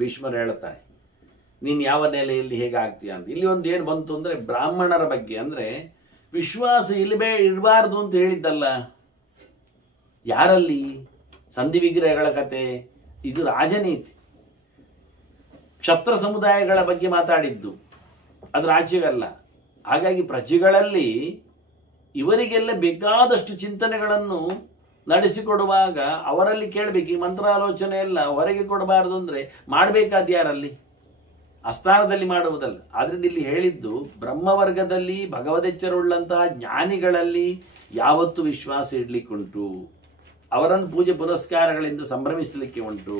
ಭೀಷ್ಮರು ಹೇಳುತ್ತಾರೆ, ನೀನು ಯಾವ ನೆಲೆಯಲ್ಲಿ ಹೇಗೆ ಆಗ್ತೀಯ ಅಂತ. ಇಲ್ಲಿ ಒಂದು ಏನು ಬಂತು ಅಂದರೆ ಬ್ರಾಹ್ಮಣರ ಬಗ್ಗೆ, ಅಂದರೆ ವಿಶ್ವಾಸ ಇರಬಾರ್ದು ಅಂತ ಹೇಳಿದ್ದಲ್ಲ. ಯಾರಲ್ಲಿ? ಸಂಧಿ ವಿಗ್ರಹಗಳ ಕತೆ. ಇದು ರಾಜನೀತಿ. ಕ್ಷತ್ರ ಸಮುದಾಯಗಳ ಬಗ್ಗೆ ಮಾತಾಡಿದ್ದು, ಅದು ರಾಜ್ಯವಲ್ಲ. ಹಾಗಾಗಿ ಪ್ರಜೆಗಳಲ್ಲಿ ಇವರಿಗೆಲ್ಲ ಬೇಕಾದಷ್ಟು ಚಿಂತನೆಗಳನ್ನು ನಡೆಸಿಕೊಡುವಾಗ ಅವರಲ್ಲಿ ಕೇಳಬೇಕು. ಈ ಮಂತ್ರಾಲೋಚನೆ ಎಲ್ಲ ಹೊರಗೆ ಕೊಡಬಾರದು ಅಂದರೆ ಮಾಡಬೇಕಾದ ಯಾರಲ್ಲಿ? ಅಸ್ಥಾನದಲ್ಲಿ ಮಾಡುವುದಲ್ಲ. ಆದ್ರಿಂದ ಇಲ್ಲಿ ಹೇಳಿದ್ದು ಬ್ರಹ್ಮವರ್ಗದಲ್ಲಿ ಭಗವದೆಚ್ಚರುಳ್ಳಂತಹ ಜ್ಞಾನಿಗಳಲ್ಲಿ ಯಾವತ್ತೂ ವಿಶ್ವಾಸ ಇಡ್ಲಿಕ್ಕುಂಟು, ಅವರನ್ನು ಪೂಜೆ ಪುರಸ್ಕಾರಗಳಿಂದ ಸಂಭ್ರಮಿಸಲಿಕ್ಕೆ ಉಂಟು.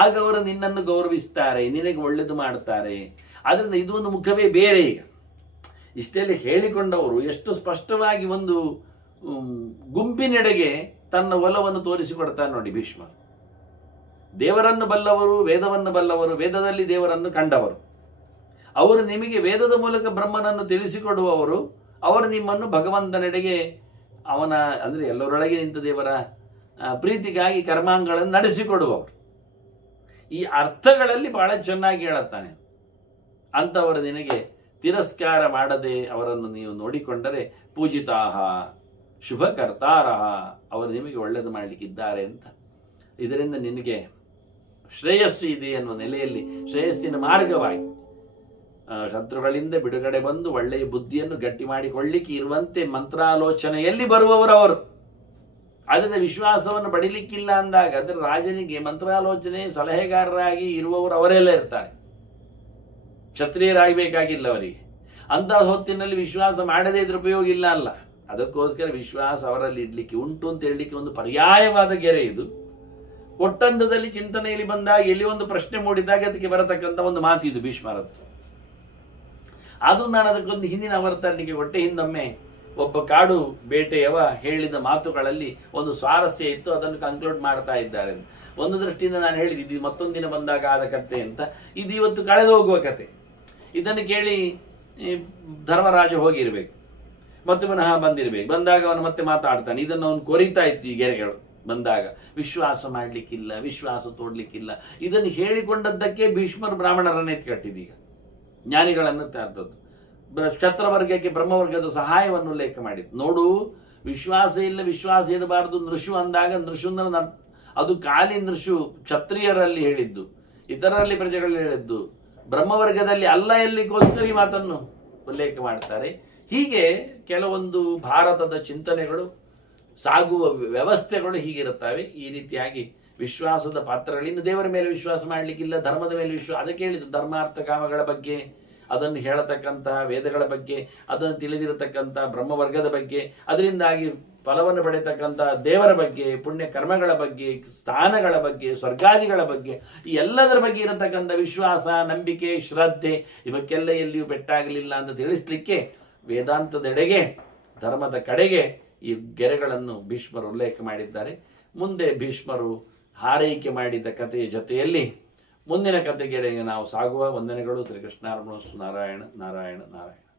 ಆಗ ಅವರು ನಿನ್ನನ್ನು ಗೌರವಿಸ್ತಾರೆ, ನಿನಗೆ ಒಳ್ಳೆಯದು ಮಾಡ್ತಾರೆ. ಆದ್ರಿಂದ ಇದು ಒಂದು ಮುಖವೇ ಬೇರೆ. ಈಗ ಇಷ್ಟೆಲ್ಲ ಹೇಳಿಕೊಂಡವರು ಎಷ್ಟು ಸ್ಪಷ್ಟವಾಗಿ ಒಂದು ಗುಂಪಿನೆಡೆಗೆ ತನ್ನ ಒಲವನ್ನು ತೋರಿಸಿಕೊಡ್ತಾರೆ ನೋಡಿ ಭೀಷ್ಮ. ದೇವರನ್ನು ಬಲ್ಲವರು, ವೇದವನ್ನು ಬಲ್ಲವರು, ವೇದದಲ್ಲಿ ದೇವರನ್ನು ಕಂಡವರು. ಅವರು ನಿಮಗೆ ವೇದದ ಮೂಲಕ ಬ್ರಹ್ಮನನ್ನು ತಿಳಿಸಿಕೊಡುವವರು. ಅವರು ನಿಮ್ಮನ್ನು ಭಗವಂತನೆಡೆಗೆ, ಅವನ ಅಂದರೆ ಎಲ್ಲರೊಳಗೆ ನಿಂತ ದೇವರ ಪ್ರೀತಿಗಾಗಿ ಕರ್ಮಾಂಗಗಳನ್ನು ನಡೆಸಿಕೊಡುವವರು. ಈ ಅರ್ಥಗಳಲ್ಲಿ ಬಹಳ ಚೆನ್ನಾಗಿ ಹೇಳುತ್ತಾನೆ. ಅಂಥವರು ನಿನಗೆ ತಿರಸ್ಕಾರ ಮಾಡದೆ ಅವರನ್ನು ನೀವು ನೋಡಿಕೊಂಡರೆ ಪೂಜಿತಾಹ ಶುಭ ಕರ್ತಾರಹ, ಅವರು ನಿಮಗೆ ಒಳ್ಳೆಯದು ಮಾಡಲಿಕ್ಕಿದ್ದಾರೆ ಅಂತ. ಇದರಿಂದ ನಿನಗೆ ಶ್ರೇಯಸ್ಸು ಇದೆ ಅನ್ನುವ ನೆಲೆಯಲ್ಲಿ ಶ್ರೇಯಸ್ಸಿನ ಮಾರ್ಗವಾಗಿ ಶತ್ರುಗಳಿಂದ ಬಿಡುಗಡೆ ಬಂದು ಒಳ್ಳೆಯ ಬುದ್ಧಿಯನ್ನು ಗಟ್ಟಿ ಮಾಡಿಕೊಳ್ಳಿಕ್ಕೆ ಇರುವಂತೆ ಮಂತ್ರಾಲೋಚನೆಯಲ್ಲಿ ಬರುವವರು ಅವರು. ಅದರಿಂದ ವಿಶ್ವಾಸವನ್ನು ಪಡಿಲಿಕ್ಕಿಲ್ಲ ಅಂದಾಗ ಅದರ ರಾಜನಿಗೆ ಮಂತ್ರಾಲೋಚನೆ ಸಲಹೆಗಾರರಾಗಿ ಇರುವವರು ಅವರೆಲ್ಲ ಇರ್ತಾರೆ. ಕ್ಷತ್ರಿಯರಾಗಬೇಕಾಗಿಲ್ಲ ಅವರಿಗೆ. ಅಂತಹ ಹೊತ್ತಿನಲ್ಲಿ ವಿಶ್ವಾಸ ಮಾಡದೇ ಇದ್ರ ಉಪಯೋಗ ಇಲ್ಲ ಅಲ್ಲ. ಅದಕ್ಕೋಸ್ಕರ ವಿಶ್ವಾಸ ಅವರಲ್ಲಿ ಇಡ್ಲಿಕ್ಕೆ ಉಂಟು ಅಂತ ಹೇಳಲಿಕ್ಕೆ ಒಂದು ಪರ್ಯಾಯವಾದ ಗೆರೆ ಇದು. ಒಟ್ಟಂದದಲ್ಲಿ ಚಿಂತನೆಯಲ್ಲಿ ಬಂದಾಗ ಎಲ್ಲಿ ಒಂದು ಪ್ರಶ್ನೆ ಮೂಡಿದಾಗ ಅದಕ್ಕೆ ಬರತಕ್ಕಂಥ ಒಂದು ಮಾತಿದು ಭೀಷ್ಮರದ್ದು. ಅದು ನಾನು ಅದಕ್ಕೊಂದು ಹಿಂದಿನ ಅವತರಣಿಕೆ ಕೊಟ್ಟೆ. ಹಿಂದೊಮ್ಮೆ ಒಬ್ಬ ಕಾಡು ಬೇಟೆಯವ ಹೇಳಿದ ಮಾತುಗಳಲ್ಲಿ ಒಂದು ಸ್ವಾರಸ್ಯ ಇತ್ತು, ಅದನ್ನು ಕನ್ಕ್ಲೂಡ್ ಮಾಡ್ತಾ ಇದ್ದಾರೆ. ಒಂದು ದೃಷ್ಟಿಯಿಂದ ನಾನು ಹೇಳಿದ್ದು ಮತ್ತೊಂದು ದಿನ ಬಂದಾಗ ಆದ ಕತೆ ಅಂತ. ಇದು ಇವತ್ತು ಕಳೆದು ಹೋಗುವ ಕತೆ. ಇದನ್ನು ಕೇಳಿ ಧರ್ಮರಾಜ ಹೋಗಿರ್ಬೇಕು, ಮತ್ತೆ ಪುನಃ ಬಂದಿರ್ಬೇಕು. ಬಂದಾಗ ಅವನು ಮತ್ತೆ ಮಾತಾಡ್ತಾನೆ. ಇದನ್ನು ಅವನು ಕೊರಿತಾ ಇತ್ತು ಈ ಗೆರೆಗಳು ಬಂದಾಗ. ವಿಶ್ವಾಸ ಮಾಡ್ಲಿಕ್ಕಿಲ್ಲ, ವಿಶ್ವಾಸ ತೋಡ್ಲಿಕ್ಕಿಲ್ಲ. ಇದನ್ನು ಹೇಳಿಕೊಂಡದ್ದಕ್ಕೆ ಭೀಷ್ಮರು ಬ್ರಾಹ್ಮಣರನ್ನೇ ಎತ್ಕಟ್ಟಿದ್ದೀಗ, ಜ್ಞಾನಿಗಳನ್ನು ತರ್ತದ್ದು. ಕ್ಷತ್ರವರ್ಗಕ್ಕೆ ಬ್ರಹ್ಮವರ್ಗದ ಸಹಾಯವನ್ನು ಉಲ್ಲೇಖ ಮಾಡಿದ್ದು. ನೋಡು, ವಿಶ್ವಾಸ ಇಲ್ಲ, ವಿಶ್ವಾಸ ಇರಬಾರದು ನೃಷು ಅಂದಾಗ ನೃಷುಂದ್ರ ಅದು ಖಾಲಿ ನೃಷು ಕ್ಷತ್ರಿಯರಲ್ಲಿ ಹೇಳಿದ್ದು, ಇತರರಲ್ಲಿ ಪ್ರಜೆಗಳಲ್ಲಿ ಹೇಳಿದ್ದು. ಬ್ರಹ್ಮವರ್ಗದಲ್ಲಿ ಅಲ್ಲ ಎಲ್ಲಿಗೋಸ್ಕರ ಈ ಮಾತನ್ನು ಉಲ್ಲೇಖ ಮಾಡ್ತಾರೆ. ಹೀಗೆ ಕೆಲವೊಂದು ಭಾರತದ ಚಿಂತನೆಗಳು ಸಾಗುವ ವ್ಯವಸ್ಥೆಗಳು ಹೀಗಿರುತ್ತವೆ. ಈ ರೀತಿಯಾಗಿ ವಿಶ್ವಾಸದ ಪಾತ್ರಗಳು. ಇನ್ನು ದೇವರ ಮೇಲೆ ವಿಶ್ವಾಸ ಮಾಡಲಿಕ್ಕಿಲ್ಲ, ಧರ್ಮದ ಮೇಲೆ ವಿಶ್ವಾಸ. ಅದಕ್ಕೆ ಹೇಳಿದ್ದು ಧರ್ಮಾರ್ಥ ಕಾಮಗಳ ಬಗ್ಗೆ, ಅದನ್ನು ಹೇಳತಕ್ಕಂತಹ ವೇದಗಳ ಬಗ್ಗೆ, ಅದನ್ನು ತಿಳಿದಿರತಕ್ಕಂಥ ಬ್ರಹ್ಮವರ್ಗದ ಬಗ್ಗೆ, ಅದರಿಂದಾಗಿ ಫಲವನ್ನು ಪಡೆಯತಕ್ಕಂಥ ದೇವರ ಬಗ್ಗೆ, ಪುಣ್ಯ ಕರ್ಮಗಳ ಬಗ್ಗೆ, ಸ್ಥಾನಗಳ ಬಗ್ಗೆ, ಸ್ವರ್ಗಾದಿಗಳ ಬಗ್ಗೆ, ಈ ಎಲ್ಲದರ ಬಗ್ಗೆ ಇರತಕ್ಕಂಥ ವಿಶ್ವಾಸ, ನಂಬಿಕೆ, ಶ್ರದ್ಧೆ ಇವಕ್ಕೆಲ್ಲ ಎಲ್ಲಿಯೂ ಪೆಟ್ಟಾಗಲಿಲ್ಲ ಅಂತ ತಿಳಿಸ್ಲಿಕ್ಕೆ ವೇದಾಂತದೆಡೆಗೆ, ಧರ್ಮದ ಕಡೆಗೆ ಈ ಗೆರೆಗಳನ್ನು ಭೀಷ್ಮರು ಉಲ್ಲೇಖ ಮಾಡಿದ್ದಾರೆ. ಮುಂದೆ ಭೀಷ್ಮರು ಹಾರೈಕೆ ಮಾಡಿದ ಕಥೆಯ ಜೊತೆಯಲ್ಲಿ ಮುಂದಿನ ಕಥೆಗೆಡೆಗೆ ನಾವು ಸಾಗುವ. ವಂದನೆಗಳು. ಶ್ರೀಕೃಷ್ಣಾರ್ಪಣಮಸ್ತು. ನಾರಾಯಣ ನಾರಾಯಣ ನಾರಾಯಣ.